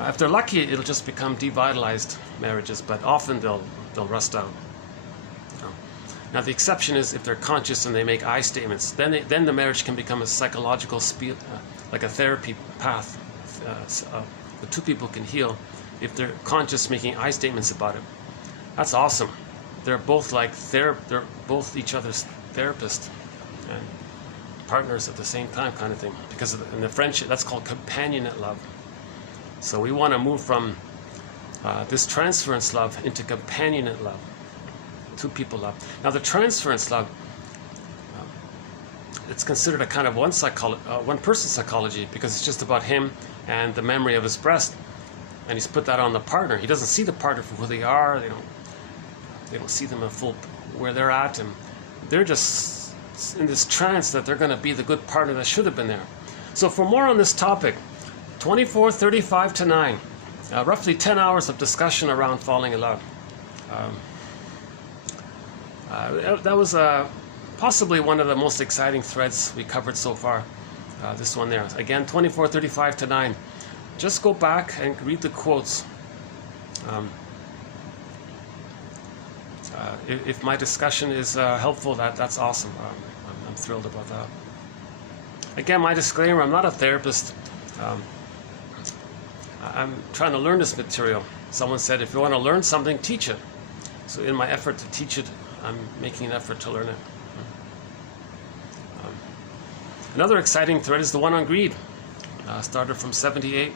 if they're lucky, it'll just become devitalized marriages, but often they'll rust out. Now the exception is if they're conscious and they make I statements, then the marriage can become a psychological like a therapy path. The two people can heal if they're conscious, making I statements about it. That's awesome. They're both they're both each other's therapists and partners at the same time, kind of thing, because in the friendship, that's called companionate love. So we want to move from this transference love into companionate love, two people love. Now the transference love, it's considered a kind of one person psychology, because it's just about him and the memory of his breast, and he's put that on the partner. He doesn't see the partner for who they are. They don't see them in full where they're at, and they're just in this trance that they're going to be the good partner that should have been there. So for more on this topic, 24, 35 to 9, roughly 10 hours of discussion around falling in love. That was possibly one of the most exciting threads we covered so far, this one there. Again, 24, 35 to 9. Just go back and read the quotes. if my discussion is helpful, that's awesome. I'm thrilled about that. Again, my disclaimer, I'm not a therapist. I'm trying to learn this material. Someone said, if you want to learn something, teach it. So in my effort to teach it, I'm making an effort to learn it. Another exciting thread is the one on greed. Started from 78.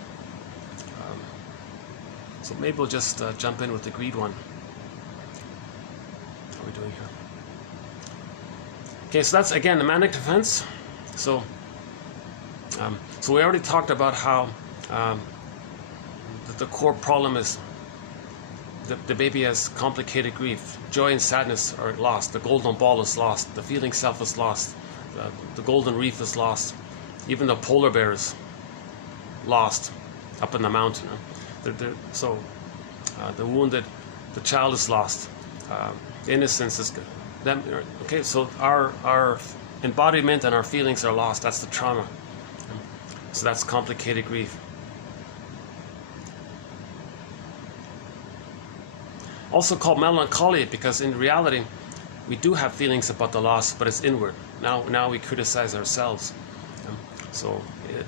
So maybe we'll just jump in with the greed one. How are we doing here? Okay, so that's, again, the manic defense. So we already talked about how the core problem is the baby has complicated grief. Joy and sadness are lost. The golden ball is lost. The feeling self is lost. The golden reef is lost. Even the polar bear is lost up in the mountain. So the wounded, the child is lost. The innocence is them. Okay, so our embodiment and our feelings are lost. That's the trauma. So that's complicated grief. Also called melancholia, because in reality we do have feelings about the loss, but it's inward. Now we criticize ourselves. So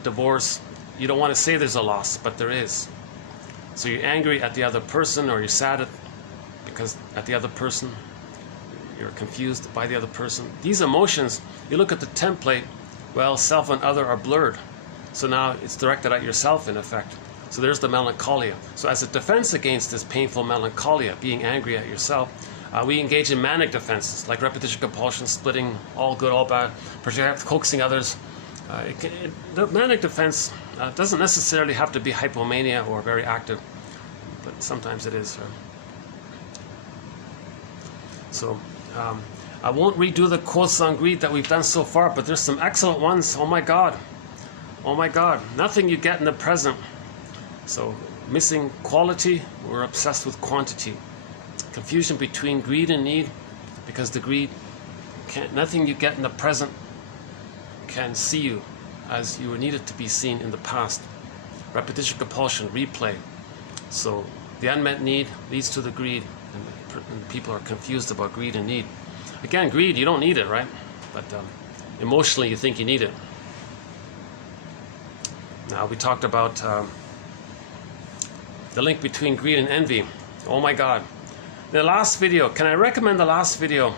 divorce, you don't want to say there's a loss, but there is. So you're angry at the other person, or you're sad because at the other person, you're confused by the other person. These emotions, you look at the template, well, self and other are blurred. So now it's directed at yourself, in effect. So there's the melancholia. So as a defense against this painful melancholia, being angry at yourself, we engage in manic defenses, like repetition, compulsion, splitting, all good, all bad, coaxing others. The manic defense doesn't necessarily have to be hypomania or very active, but sometimes it is. So I won't redo the quotes on greed that we've done so far, but there's some excellent ones. Oh my God. Oh my God. Nothing you get in the present. So missing quality, we're obsessed with quantity. Confusion between greed and need, because the greed, nothing you get in the present can see you as you were needed to be seen in the past. Repetition, compulsion, replay. So the unmet need leads to the greed, and people are confused about greed and need. Again, greed, you don't need it, right? But emotionally you think you need it. Now we talked about the link between greed and envy. Oh my God. The last video, can I recommend the last video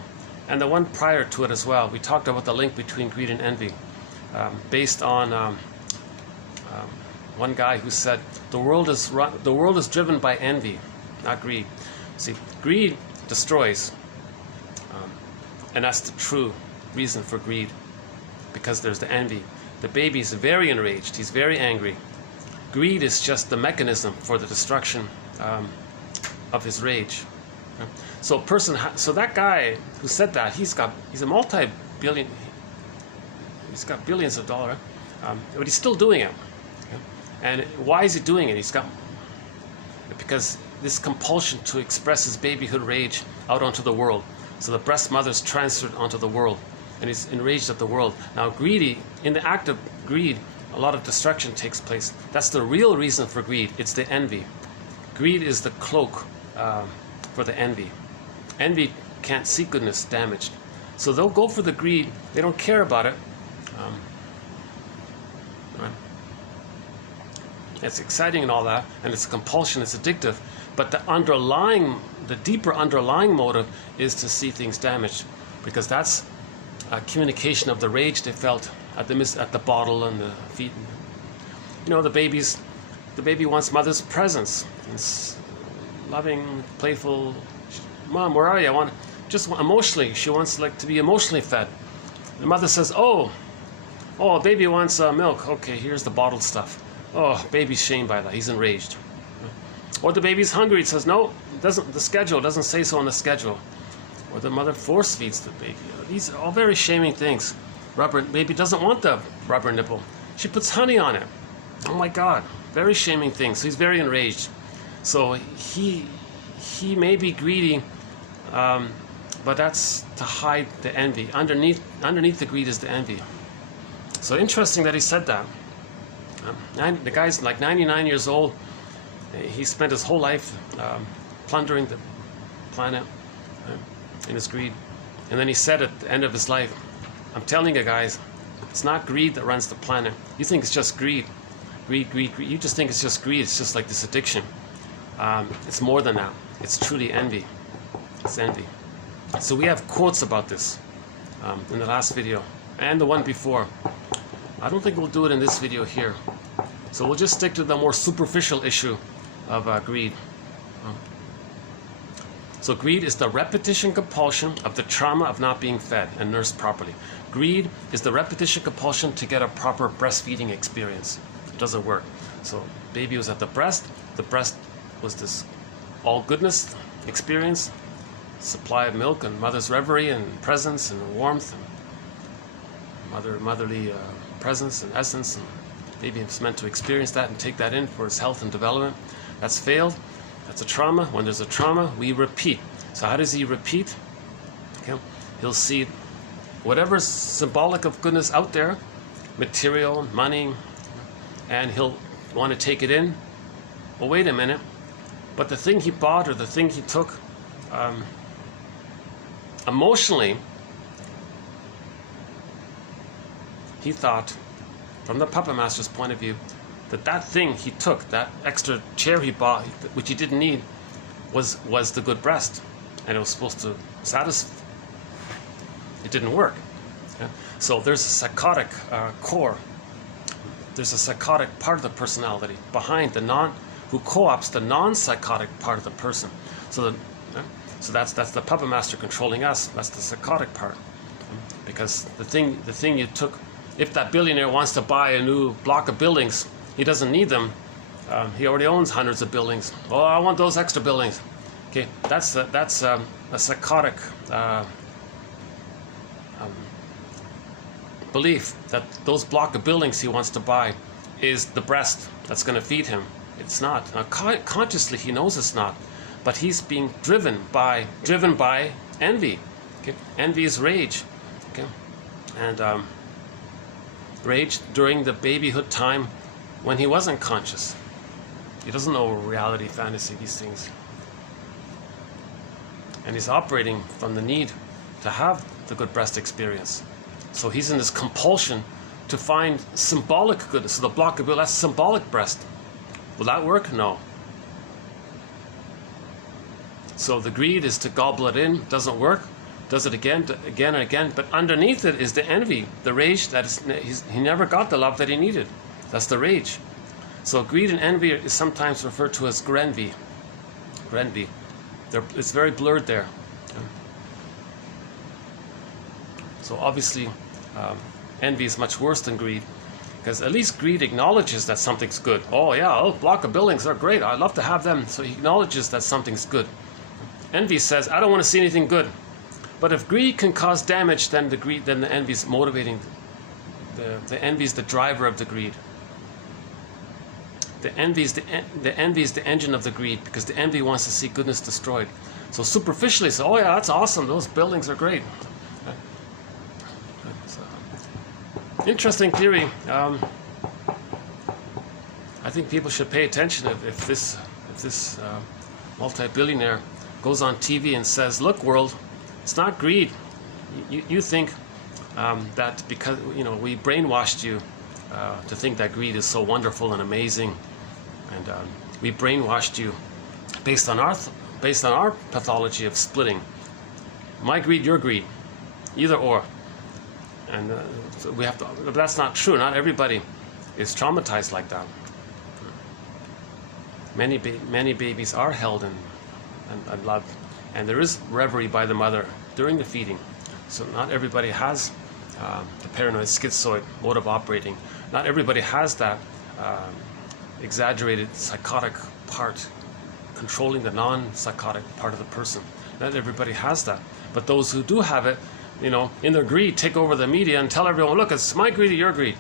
and the one prior to it as well? We talked about the link between greed and envy, based on one guy who said the world is driven by envy, not greed. See, greed destroys, and that's the true reason for greed, because there's the envy. The baby is very enraged, he's very angry. Greed is just the mechanism for the destruction of his rage. So so that guy who said that, he's a multi-billion, he's got billions of dollars, but he's still doing it. And why is he doing it? Because this compulsion to express his babyhood rage out onto the world. So the breast mother's transferred onto the world, and he's enraged at the world. Now in the act of greed, a lot of destruction takes place. That's the real reason for greed. It's the envy. Greed is the cloak for the envy. Envy can't see goodness damaged. So they'll go for the greed. They don't care about it. Right? It's exciting and all that, and it's a compulsion, it's addictive. But the deeper underlying motive is to see things damaged, because that's a communication of the rage they felt at the bottle and the feet. You know, the baby wants mother's presence. It's loving, playful. Mom, where are you? Emotionally, she wants to be emotionally fed. The mother says, oh, baby wants milk. Okay, here's the bottled stuff. Oh, baby's shamed by that. He's enraged. Or the baby's hungry. It says, no, the schedule doesn't say so on the schedule. Or the mother force feeds the baby. These are all very shaming things. Baby doesn't want the rubber nipple. She puts honey on it. Oh my God, very shaming things. So he's very enraged. So he may be greedy, but that's to hide the envy. Underneath the greed is the envy. So interesting that he said that. The guy's like 99 years old. He spent his whole life plundering the planet. in his greed. And then he said at the end of his life, I'm telling you guys, it's not greed that runs the planet. You think it's just greed. Greed. You just think it's just greed. It's just like this addiction. It's more than that. It's truly envy. It's envy. So we have quotes about this in the last video and the one before. I don't think we'll do it in this video here. So we'll just stick to the more superficial issue of greed. So greed is the repetition compulsion of the trauma of not being fed and nursed properly. Greed is the repetition compulsion to get a proper breastfeeding experience. It doesn't work. So baby was at the breast was this all goodness experience, supply of milk and mother's reverie and presence and warmth and motherly presence and essence, and baby is meant to experience that and take that in for his health and development. That's failed. That's a trauma. When there's a trauma, we repeat. So how does he repeat? Okay. He'll see whatever's symbolic of goodness out there, material, money, and he'll want to take it in. Well, wait a minute. But the thing he bought or the thing he took, emotionally, he thought, from the puppet master's point of view, that thing he took, that extra chair he bought, which he didn't need, was the good breast, and it was supposed to satisfy. It didn't work. Yeah? So there's a psychotic core. There's a psychotic part of the personality behind who co-opts the non-psychotic part of the person. So that's the puppet master controlling us. That's the psychotic part, because the thing you took. If that billionaire wants to buy a new block of buildings, he doesn't need them. He already owns hundreds of buildings. Oh, I want those extra buildings. Okay, that's a psychotic belief that those block of buildings he wants to buy is the breast that's going to feed him. It's not. Now, consciously, he knows it's not, but he's being driven by envy. Okay, envy is rage. Okay, and rage during the babyhood time, when he wasn't conscious. He doesn't know reality, fantasy, these things. And he's operating from the need to have the good breast experience. So he's in this compulsion to find symbolic goodness. So the block of that's symbolic breast. Will that work? No. So the greed is to gobble it in. Doesn't work. Does it again and again. But underneath it is the envy, the rage that he never got the love that he needed. That's the rage. So greed and envy is sometimes referred to as grenvy. Grenvy. It's very blurred there. So obviously, envy is much worse than greed, because at least greed acknowledges that something's good. Oh yeah, block of buildings are great. I'd love to have them. So he acknowledges that something's good. Envy says, I don't want to see anything good. But if greed can cause damage, then the envy is motivating. The envy is the driver of the greed. The envy is the engine of the greed, because the envy wants to see goodness destroyed. So superficially, say, oh yeah, that's awesome. Those buildings are great. So, interesting theory. I think people should pay attention if this multi-billionaire goes on TV and says, "Look, world, it's not greed. You think that because we brainwashed you to think that greed is so wonderful and amazing, and we brainwashed you based on our pathology of splitting. My greed, your greed, either or. And so we have to. But that's not true. Not everybody is traumatized like that. Many babies are held and loved, and there is reverie by the mother during the feeding. So not everybody has the paranoid schizoid mode of operating. Not everybody has that exaggerated psychotic part controlling the non-psychotic part of the person. Not everybody has that. But those who do have it, in their greed, take over the media and tell everyone, look, it's my greed or your greed.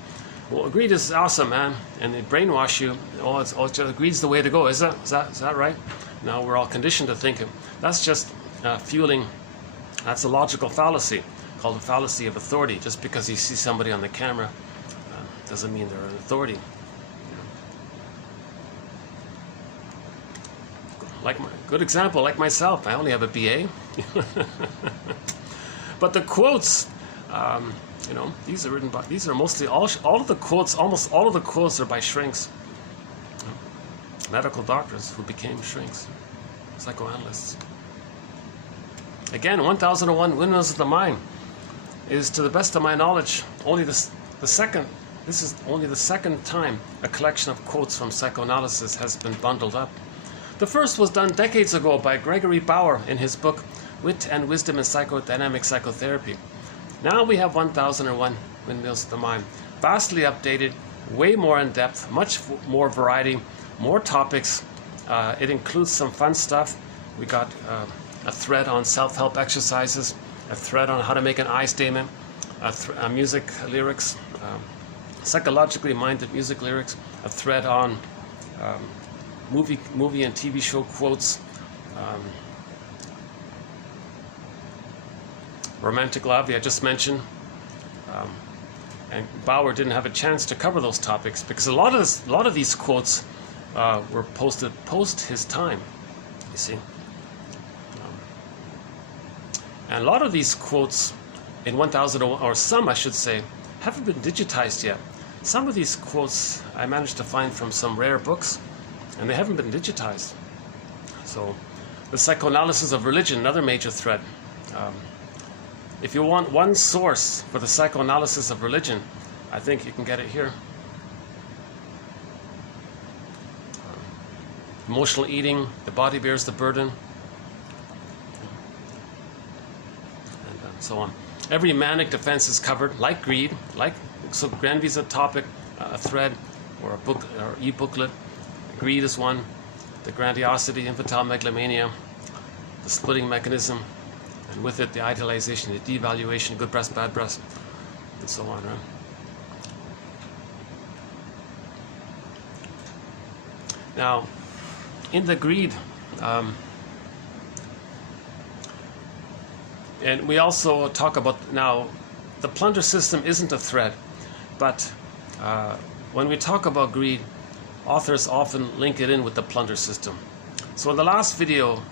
Well, greed is awesome, man. And they brainwash you. Oh, it's just, greed's the way to go. Is that right? No, we're all conditioned to think it. That's just fueling. That's a logical fallacy called the fallacy of authority. Just because you see somebody on the camera doesn't mean they're an authority. good example, like myself, I only have a BA. But the quotes, you know, these are mostly all of the quotes. Almost all of the quotes are by shrinks, medical doctors who became shrinks, psychoanalysts. Again, 1001 Windmills of the Mind is, to the best of my knowledge, only the second. This is only the second time a collection of quotes from psychoanalysis has been bundled up. The first was done decades ago by Gregory Bauer in his book Wit and Wisdom in Psychodynamic Psychotherapy. Now we have 1001 Windmills of the Mind, vastly updated, way more in depth, much more variety, more topics. It includes some fun stuff. We got a thread on self-help exercises, a thread on how to make an I statement, music lyrics, psychologically minded music lyrics, a thread on movie and TV show quotes, romantic love, I just mentioned, and Bauer didn't have a chance to cover those topics because a lot of these quotes were posted post his time, you see. And a lot of these quotes in 1001, or some I should say, haven't been digitized yet. Some of these quotes I managed to find from some rare books, and they haven't been digitized. So, the psychoanalysis of religion, another major thread. If you want one source for the psychoanalysis of religion, I think you can get it here. Emotional eating, the body bears the burden, and so on. Every manic defense is covered, like greed, so Granby's a topic, a thread, or a book, or e-booklet. Greed is one, the grandiosity, infantile megalomania, the splitting mechanism, and with it the idealization, the devaluation, good breast, bad breast, and so on, right? Now, in the greed, and we also talk about, now, the plunder system isn't a thread, but when we talk about greed, authors often link it in with the plunder system. So in the last video,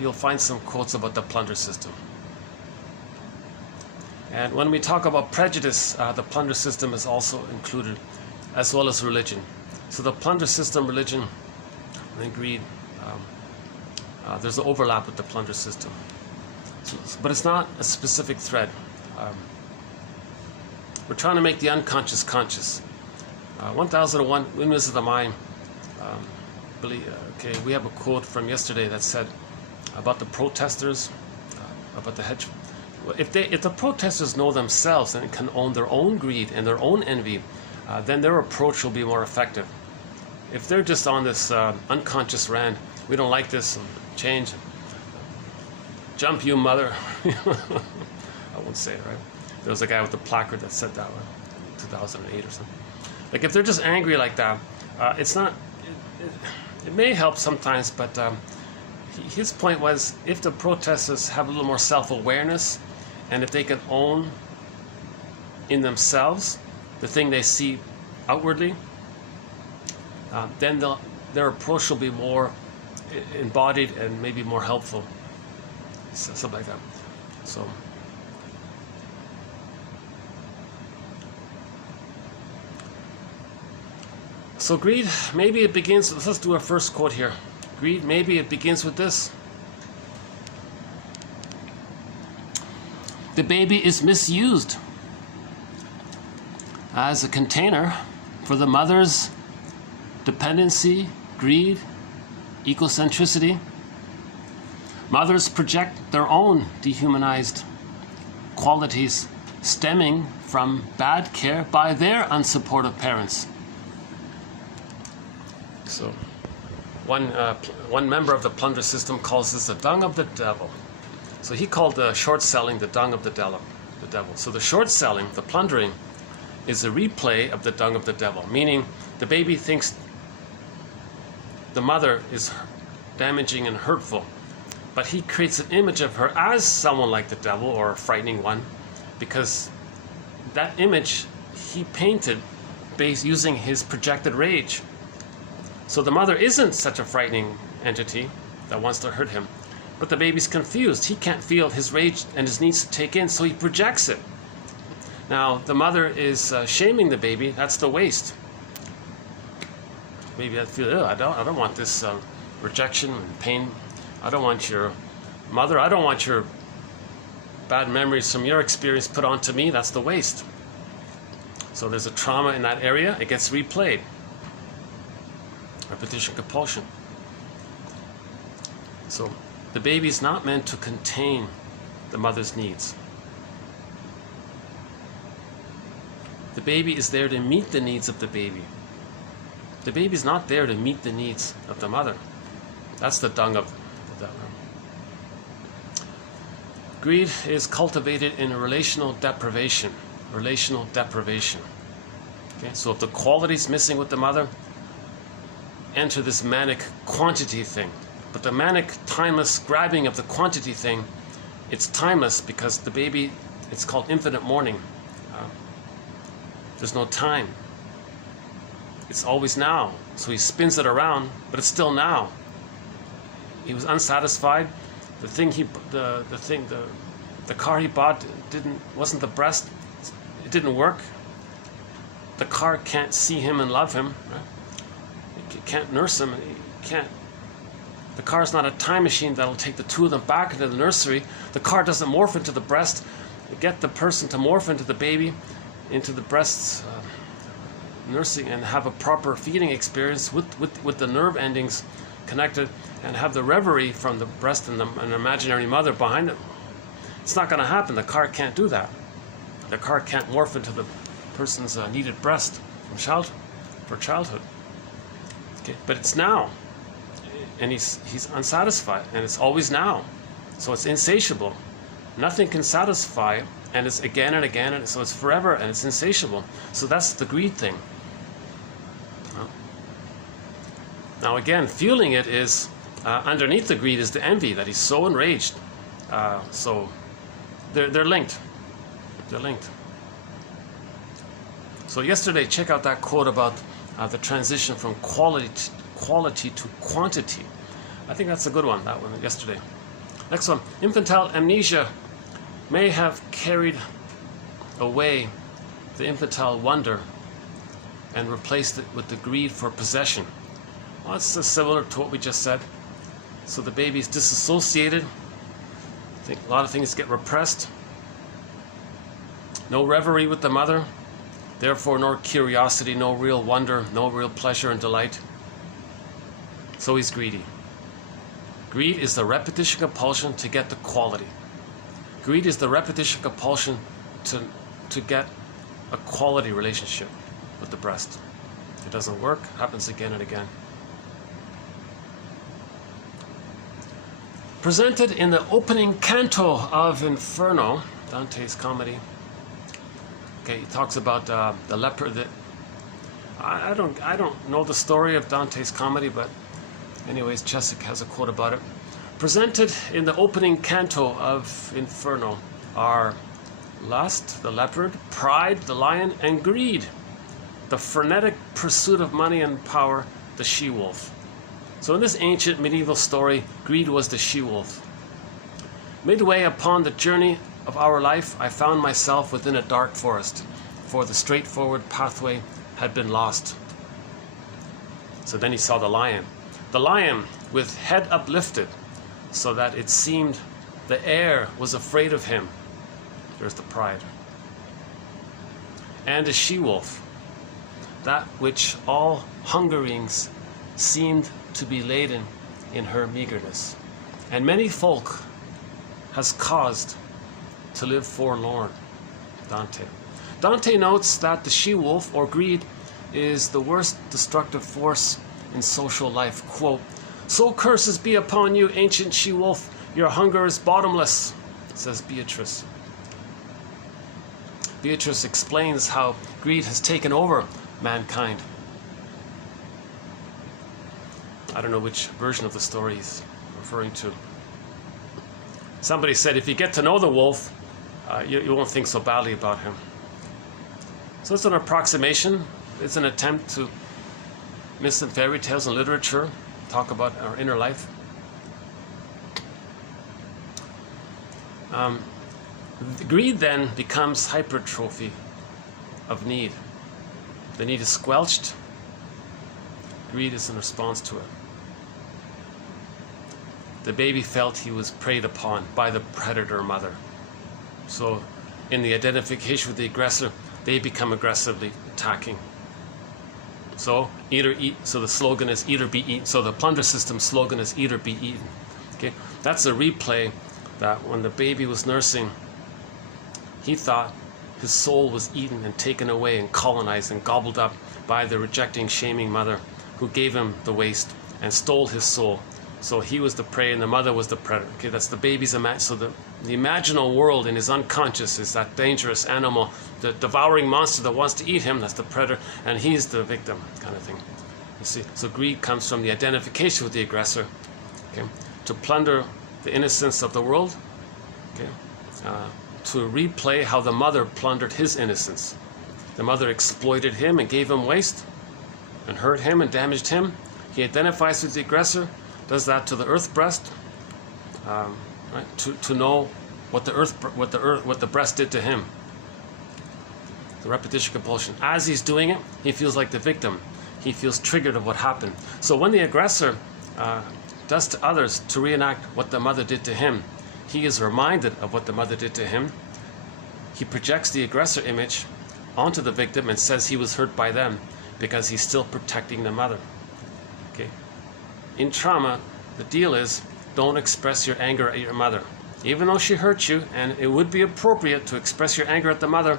you'll find some quotes about the plunder system. And when we talk about prejudice, the plunder system is also included, as well as religion. So the plunder system, religion, and greed, there's an overlap with the plunder system. So, but it's not a specific thread. We're trying to make the unconscious conscious. 1001 Windmills of the Mind. Okay, we have a quote from yesterday that said about the protesters, about the hedge. If the protesters know themselves and can own their own greed and their own envy, then their approach will be more effective. If they're just on this unconscious rant, we don't like this, change, jump you mother. I won't say it, right? There was a guy with a placard that said that one in 2008 or something. Like, if they're just angry like that, it's not, it may help sometimes, but his point was, if the protesters have a little more self-awareness, and if they can own in themselves the thing they see outwardly, then their approach will be more embodied and maybe more helpful, something like that. So greed, maybe it begins, let's do our first quote here. Greed, maybe it begins with this. The baby is misused as a container for the mother's dependency, greed, egocentricity. Mothers project their own dehumanized qualities stemming from bad care by their unsupportive parents. So, one member of the plunder system calls this the dung of the devil. So he called the short selling the dung of the devil. So the short selling, the plundering, is a replay of the dung of the devil, meaning the baby thinks the mother is damaging and hurtful, but he creates an image of her as someone like the devil, or a frightening one, because that image he painted based using his projected rage. So the mother isn't such a frightening entity. that wants to hurt him. But the baby's confused. He can't feel his rage and his needs to take in, so he projects it. Now, the mother is shaming the baby. That's the waste. Maybe I feel, I don't want this rejection and pain. I don't want your mother. I don't want your bad memories from your experience put onto me. That's the waste. So there's a trauma in that area. It gets replayed. Repetition compulsion. So the baby is not meant to contain the mother's needs. The baby is there to meet the needs of the baby. The baby is not there to meet the needs of the mother. That's the dung of that one. Greed is cultivated in relational deprivation. Relational deprivation. Okay, so if the quality is missing with the mother, enter this manic quantity thing. But the manic, timeless grabbing of the quantity thing, it's timeless because the baby, it's called infinite mourning. There's no time. It's always now. So he spins it around, but it's still now. He was unsatisfied. The car he bought wasn't the breast. It didn't work. The car can't see him and love him. Right? It can't nurse him. It can't. The car's not a time machine that'll take the two of them back into the nursery. The car doesn't morph into the breast. Get the person to morph into the baby, into the breast's nursing, and have a proper feeding experience with the nerve endings connected, and have the reverie from the breast and an imaginary mother behind it. It's not going to happen. The car can't do that. The car can't morph into the person's needed breast for childhood. Okay, but it's now. And he's unsatisfied, and it's always now. So it's insatiable. Nothing can satisfy, and it's again and again, and so it's forever, and it's insatiable. So that's the greed thing. Now again, fueling it is, underneath the greed is the envy, that he's so enraged. So they're linked. They're linked. So yesterday, check out that quote about the transition from quality to quantity. I think that's a good one, that one yesterday. Next one, infantile amnesia may have carried away the infantile wonder and replaced it with the greed for possession. Well, it's similar to what we just said. So the baby is disassociated. I think a lot of things get repressed. No reverie with the mother. Therefore, no curiosity, no real wonder, no real pleasure and delight. So he's greedy. Greed is the repetition compulsion to get the quality. Greed is the repetition compulsion to get a quality relationship with the breast. If it doesn't work, happens again and again. Presented in the opening canto of Inferno, Dante's comedy. Okay, he talks about the leopard. I don't know the story of Dante's comedy, but anyways, Chessick has a quote about it. Presented in the opening canto of Inferno are lust, the leopard, pride, the lion, and greed, the frenetic pursuit of money and power, the she-wolf. So in this ancient medieval story, greed was the she-wolf. Midway upon the journey of our life, I found myself within a dark forest, for the straightforward pathway had been lost. So then he saw the lion. The lion with head uplifted, so that it seemed the air was afraid of him. There's the pride. And a she-wolf, that which all hungerings seemed to be laden in her meagerness. And many folk has caused to live forlorn. Dante. Dante notes that the she-wolf, or greed, is the worst destructive force in social life. Quote, "So curses be upon you, ancient she-wolf, your hunger is bottomless," says Beatrice. Beatrice explains how greed has taken over mankind. I don't know which version of the story he's referring to. Somebody said if you get to know the wolf, you won't think so badly about him. So it's an approximation. It's an attempt to myths and fairy tales and literature talk about our inner life. Greed then becomes hypertrophy of need. The need is squelched. Greed is in response to it. The baby felt he was preyed upon by the predator mother. So in the identification with the aggressor, they become aggressively attacking. So so the slogan is eat or be eaten. So the plunder system slogan is eat or be eaten. Okay, that's a replay that when the baby was nursing, he thought his soul was eaten and taken away and colonized and gobbled up by the rejecting, shaming mother who gave him the waste and stole his soul. So he was the prey and the mother was the predator. Okay, that's the baby's so the imaginal world in his unconscious is that dangerous animal, the devouring monster that wants to eat him, that's the predator, and he's the victim, kind of thing. You see, so greed comes from the identification with the aggressor, okay, to plunder the innocence of the world, okay, to replay how the mother plundered his innocence. The mother exploited him and gave him waste and hurt him and damaged him. He identifies with the aggressor, does that to the earth breast, right? To know what the breast did to him. The repetition compulsion. As he's doing it, he feels like the victim. He feels triggered of what happened. So when the aggressor does to others to reenact what the mother did to him, he is reminded of what the mother did to him. He projects the aggressor image onto the victim and says he was hurt by them because he's still protecting the mother. Okay. In trauma, the deal is don't express your anger at your mother. Even though she hurt you, and it would be appropriate to express your anger at the mother,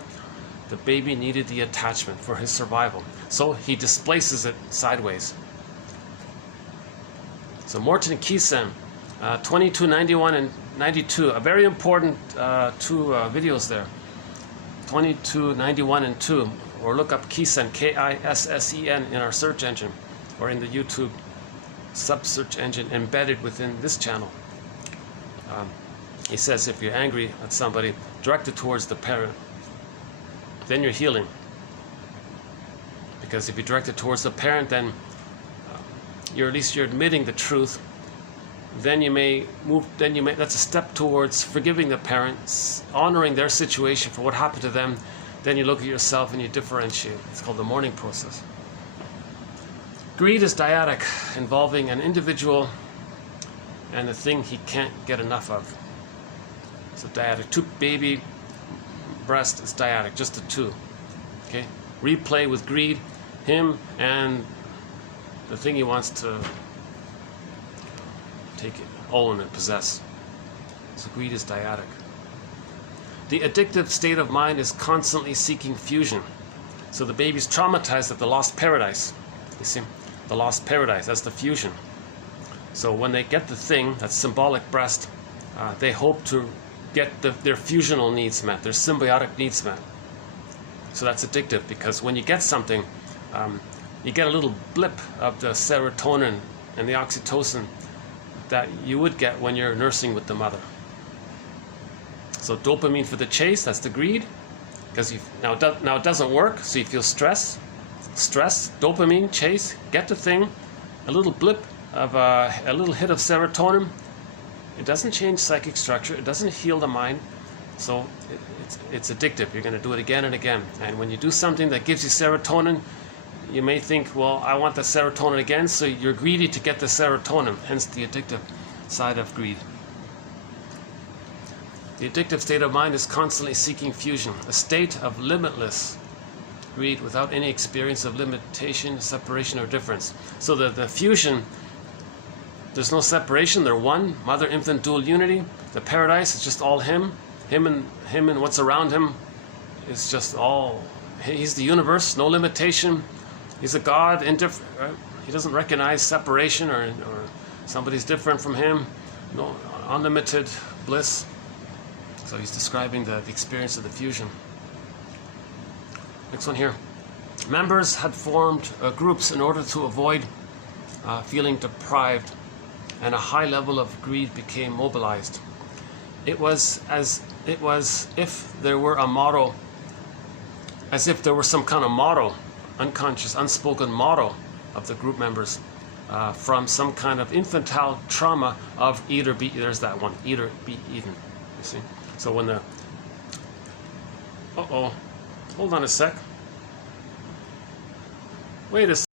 the baby needed the attachment for his survival. So he displaces it sideways. So Morton Keysen, 22, 91, and 92, a very important two videos there. 22, 91, and 2, or look up Keysen, K-I-S-S-E-N, in our search engine, or in the YouTube sub-search engine embedded within this channel. He says if you're angry at somebody, direct it towards the parent. Then you're healing. Because if you direct it towards the parent, then at least you're admitting the truth. Then you may that's a step towards forgiving the parents, honoring their situation for what happened to them. Then you look at yourself and you differentiate. It's called the mourning process. Greed is dyadic, involving an individual and the thing he can't get enough of. So dyadic. Two baby breast is dyadic, just the two. Okay? Replay with greed, him and the thing he wants to take it, own and possess. So greed is dyadic. The addictive state of mind is constantly seeking fusion. So the baby's traumatized at the lost paradise. You see, the lost paradise, that's the fusion. So when they get the thing, that symbolic breast, they hope to get their fusional needs met, their symbiotic needs met. So that's addictive, because when you get something, you get a little blip of the serotonin and the oxytocin that you would get when you're nursing with the mother. So dopamine for the chase, that's the greed, because now it doesn't work, so you feel stress, dopamine, chase, get the thing, a little blip of a little hit of serotonin. It doesn't change psychic structure, it doesn't heal the mind, so it's addictive. You're going to do it again and again. And when you do something that gives you serotonin, you may think, well, I want the serotonin again, so you're greedy to get the serotonin, hence the addictive side of greed. The addictive state of mind is constantly seeking fusion, a state of limitless greed without any experience of limitation, separation, or difference. So the fusion, there's no separation, they're one, mother, infant, dual unity. The paradise is just all him and what's around him is just all, he's the universe, no limitation. He's a God, indifferent, right? He doesn't recognize separation or somebody's different from him, no unlimited bliss. So he's describing the experience of the fusion. Next one here. Members had formed groups in order to avoid feeling deprived, and a high level of greed became mobilized. It was if there were a motto, as if there were some kind of motto, unconscious, unspoken motto of the group members from some kind of infantile trauma of eat or be, there's that one, eat or be eaten, you see. So when the, hold on a sec. Wait a